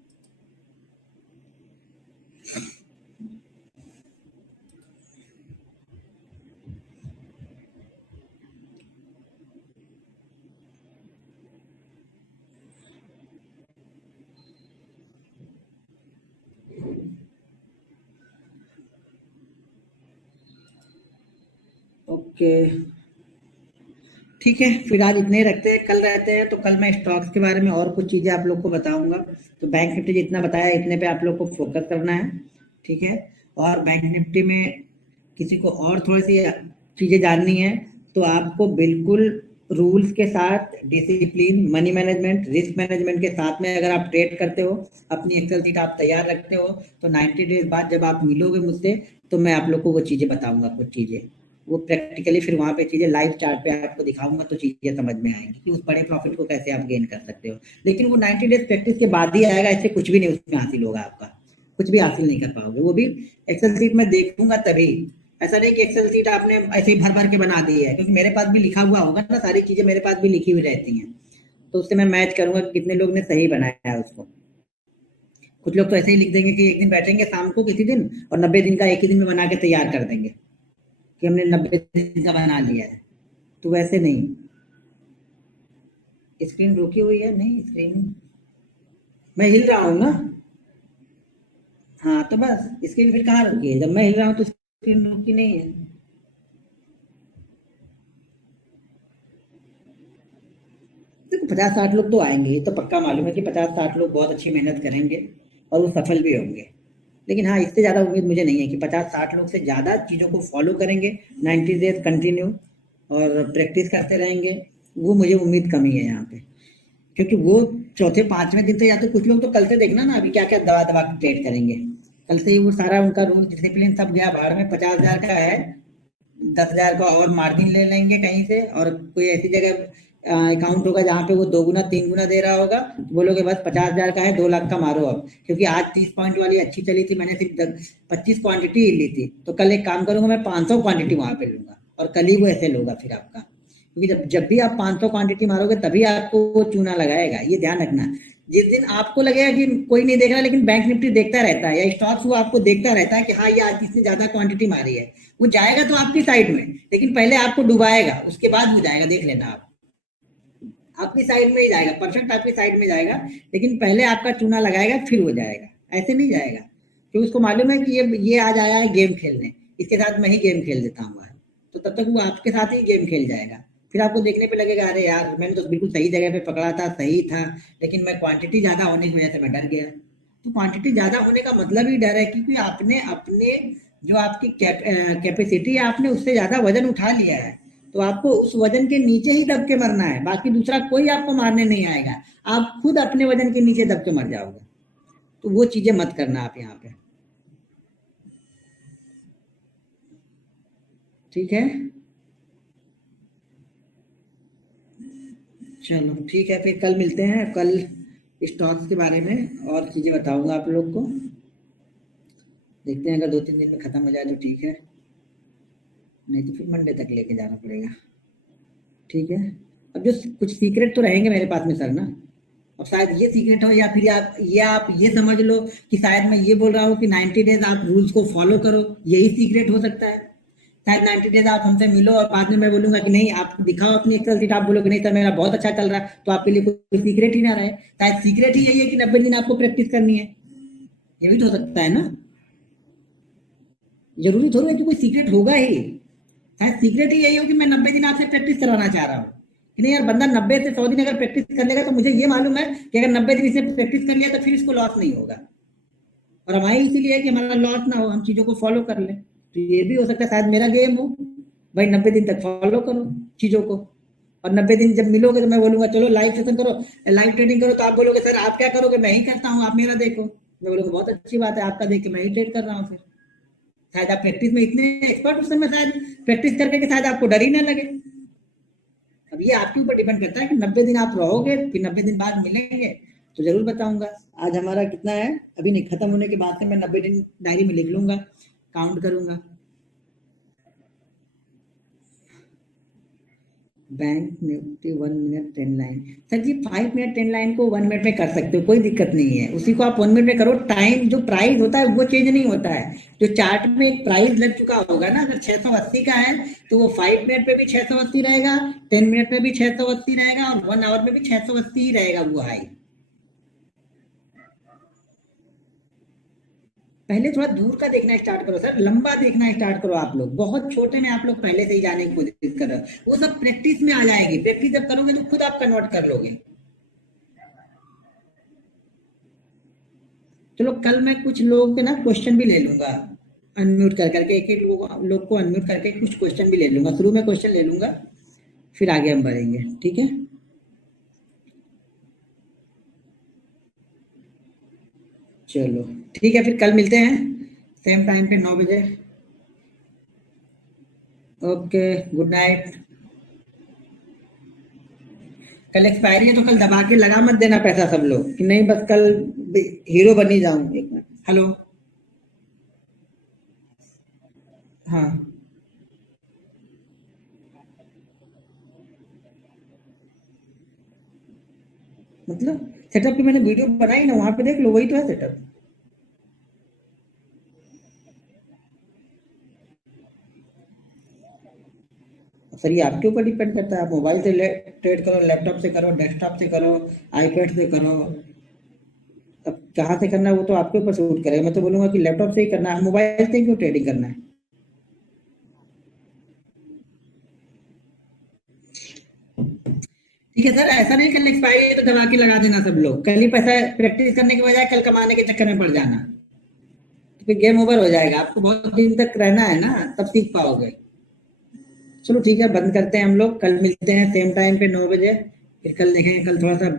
ओके ठीक है, फिर आज इतने ही रखते हैं, कल रहते हैं तो कल मैं स्टॉक्स के बारे में और कुछ चीजें आप लोग को बताऊंगा। तो बैंक निफ्टी जितना बताया इतने पे आप लोग को फोकस करना है, ठीक है। और बैंक निफ्टी में किसी को और थोड़ी सी चीजें जाननी है तो आपको बिल्कुल रूल्स के साथ, discipline, money management, risk management के साथ में अगर आप ट्रेड करते हो, अपनी एक्सेल शीट आप तैयार रखते हो, तो 90 डेज बाद जब आप मिलोगे मुझसे तो मैं आप लोग को वो चीजें बताऊंगा, कुछ चीजें वो प्रैक्टिकली फिर वहां पे चीजें लाइव चार्ट पे आपको दिखाऊंगा, तो चीजें समझ में आएंगी कि उस बड़े प्रॉफिट को कैसे आप गेन कर सकते हो। लेकिन वो 90 डेज प्रैक्टिस के बाद ही आएगा, इससे कुछ भी नहीं उसमें हासिल होगा आपका, कुछ भी हासिल नहीं कर पाओगे, वो भी एक्सेल शीट में देखूंगा तभी। ऐसा नहीं कि एक्सेल शीट आपने ऐसे ही भर भर के बना दी है, क्योंकि मेरे पास भी लिखा हुआ होगा ना, सारी चीजें मेरे पास भी लिखी हुई रहती हैं, तो उससे मैं मैच करूंगा कि कितने लोग ने सही बनाया है उसको। कुछ लोग तो ऐसे ही लिख देंगे कि एक दिन बैठेंगे शाम को किसी दिन और 90 दिन का एक ही दिन में बना के तैयार कर देंगे कि हमने 90 दिन का बना लिया है, तो वैसे नहीं। स्क्रीन रुकी हुई है? नहीं, स्क्रीन मैं हिल रहा हूँ ना। हाँ तो बस स्क्रीन फिर कहाँ रुकी है? जब मैं हिल रहा हूँ तो स्क्रीन रुकी नहीं है। देखो 50-60 लोग तो आएंगे, ये तो पक्का मालूम है कि 50-60 लोग बहुत अच्छी मेहनत करेंगे और वो सफल भी होंगे। लेकिन हाँ, इससे ज़्यादा उम्मीद मुझे नहीं है कि 50-60 लोग से ज़्यादा चीज़ों को फॉलो करेंगे 90 डेज कंटिन्यू और प्रैक्टिस करते रहेंगे। वो मुझे उम्मीद कम ही है यहाँ पे, क्योंकि वो चौथे पांचवें दिन तो या तो कुछ लोग तो कल से देखना ना अभी क्या क्या दवा दवा के ट्रेड करेंगे। कल से ही वो सारा उनका रूल डिसिप्लिन सब गया बाहर में। 50,000 का है, 10,000 का और मार्जिन ले लेंगे कहीं से, और कोई ऐसी जगह अकाउंट होगा जहाँ पे वो 2 गुना 3 गुना दे रहा होगा, तो बोलोगे बस 50,000 का है 2 लाख का मारो अब, क्योंकि आज 30 पॉइंट वाली अच्छी चली थी, मैंने सिर्फ 25 क्वांटिटी ही ली थी, तो कल एक काम करूंगा मैं 500 क्वांटिटी वहां पे लूंगा और कल ही वो ऐसे लूंगा फिर आपका। क्योंकि जब जब भी आप 500 क्वांटिटी मारोगे तभी आपको वो चूना लगाएगा, ये ध्यान रखना। जिस दिन आपको लगेगा कि कोई नहीं देख रहा लेकिन बैंक निफ्टी देखता रहता है या स्टॉक्स वो आपको देखता रहता है कि हाँ ये आज इसने ज्यादा क्वांटिटी मारी है, वो जाएगा तो आपकी साइड में, लेकिन पहले आपको डुबाएगा उसके बाद वो जाएगा, देख लेना आप। आपकी साइड में ही जाएगा, परफेक्ट आपकी साइड में जाएगा, लेकिन पहले आपका चूना लगाएगा फिर वो जाएगा, ऐसे नहीं जाएगा। क्योंकि उसको मालूम है कि ये आज आया है गेम खेलने, इसके साथ मैं ही गेम खेल देता हूँ, तो तब तक वो आपके साथ ही गेम खेल जाएगा। फिर आपको देखने पे लगेगा अरे यार मैंने तो बिल्कुल सही जगह पे पकड़ा था, सही था, लेकिन मैं क्वांटिटी ज्यादा होने की वजह से मैं डर गया। तो क्वांटिटी ज्यादा होने का मतलब ही डर है, क्योंकि आपने अपने जो आपकी कैपेसिटी है आपने उससे ज्यादा वजन उठा लिया है, तो आपको उस वजन के नीचे ही दब के मरना है, बाकी दूसरा कोई आपको मारने नहीं आएगा, आप खुद अपने वजन के नीचे दब के मर जाओगे। तो वो चीजें मत करना आप यहाँ पे, ठीक है। चलो ठीक है, फिर कल मिलते हैं। कल स्टॉक्स के बारे में और चीजें बताऊंगा आप लोग को। देखते हैं अगर 2-3 दिन में खत्म हो जाए तो ठीक है, नहीं तो फिर मंडे तक लेके जाना पड़ेगा, ठीक है। अब जो कुछ सीक्रेट तो रहेंगे मेरे पास में सर ना, अब शायद ये सीक्रेट हो, या फिर आप ये समझ लो कि शायद मैं ये बोल रहा हूँ कि 90 डेज आप रूल्स को फॉलो करो, यही सीक्रेट हो सकता है। शायद 90 डेज आप हमसे मिलो और बाद में मैं बोलूंगा कि नहीं आप दिखाओ अपनी एक्सेल शीट, आप बोलोगे नहीं सर मेरा बहुत अच्छा चल रहा है, तो आपके लिए कोई सीक्रेट ही ना रहे। शायद सीक्रेट ही यही है कि 90 दिन आपको प्रैक्टिस करनी है, ये भी तो हो सकता है ना। जरूरी थोड़ी है कि कोई सीक्रेट होगा ही, शायद सीक्रेट ही यही हो कि मैं 90 दिन आपसे प्रैक्टिस करवाना चाह रहा हूँ कि नहीं यार, बंदा 90 से 100 दिन अगर प्रैक्टिस कर लेगा तो मुझे ये मालूम है कि अगर 90 दिन इसने प्रैक्टिस कर लिया तो फिर इसको लॉस नहीं होगा, और हमारी इसीलिए है कि हमारा लॉस ना हो, हम चीजों को फॉलो कर ले। तो ये भी हो सकता है शायद मेरा गेम हो, भाई 90 दिन तक फॉलो करो चीजों को, और 90 दिन जब मिलोगे तो मैं बोलूंगा चलो लाइव सेशन करो, लाइव ट्रेडिंग करो, तो आप बोलोगे सर आप क्या करोगे, मैं ही करता हूँ आप मेरा देखो, मैं बोलूंगा बहुत अच्छी बात है, आपका देख के मैं ही ट्रेड कर रहा हूँ। फिर शायद आप प्रैक्टिस में इतने एक्सपर्ट उस समय, शायद प्रैक्टिस करके कि शायद आपको डर ही ना लगे। अब ये आपके ऊपर डिपेंड करता है कि 90 दिन आप रहोगे, फिर 90 दिन बाद मिलेंगे तो जरूर बताऊंगा। आज हमारा कितना है, अभी नहीं, खत्म होने के बाद से मैं 90 दिन डायरी में लिख लूंगा, काउंट करूंगा। Bank Nifty 1 minute 10 line, sir ji 5 minute 10 line को 1 मिनट में कर सकते हो, कोई दिक्कत नहीं है, उसी को आप 1 मिनट में करो। टाइम जो प्राइस होता है वो चेंज नहीं होता है, जो चार्ट में एक प्राइस लग चुका होगा ना, अगर 680 का है तो वो 5 मिनट में भी 680 रहेगा, 10 मिनट में भी 680 रहेगा, और 1 आवर में भी 680 ही रहेगा वो हाई। पहले थोड़ा दूर का देखना स्टार्ट करो सर, लंबा देखना स्टार्ट करो, आप लोग बहुत छोटे में आप लोग पहले से ही जाने की कोशिश कर रहे हो, वो सब प्रैक्टिस में आ जाएगी, प्रैक्टिस जब करोगे तो खुद आप कन्वर्ट कर लोगे। चलो कल मैं कुछ लोगों के ना क्वेश्चन भी ले लूंगा, अनम्यूट कर करके एक एक लोग को अनम्यूट करके कुछ क्वेश्चन भी ले लूंगा, शुरू में क्वेश्चन ले लूंगा, फिर आगे हम बढ़ेंगे, ठीक है। चलो ठीक है, फिर कल मिलते हैं सेम टाइम पे 9 बजे। Okay, good night. कल एक्सपायरी है तो कल दबा के लगा मत देना पैसा सब लोग कि नहीं बस कल हीरो बन ही जाऊं। एक मिनट, हेलो। हाँ, मतलब सेटअप की मैंने वीडियो बनाई ना, वहां पे देख लो, वही तो है सेटअप। सर ये आपके ऊपर डिपेंड करता है, आप मोबाइल से ट्रेड करो, लैपटॉप से करो, डेस्कटॉप से करो, आईपैड से करो, अब कहाँ से करना है वो तो आपके ऊपर सूट करेगा। मैं तो बोलूंगा कि लैपटॉप से ही करना है, मोबाइल से क्यों ट्रेडिंग करना है। ठीक है सर, ऐसा नहीं कल एक्सपायरी है तो दबा के लगा देना सब लोग, कल ही पैसा प्रैक्टिस करने के बजाय कल कमाने के चक्कर में पड़ जाना, तो फिर गेम ओवर हो जाएगा। आपको बहुत दिन तक रहना है ना, तब सीख पाओगे। चलो ठीक है, बंद करते हैं हम लोग, कल मिलते हैं सेम टाइम पे 9 बजे, फिर कल देखेंगे, कल थोड़ा सा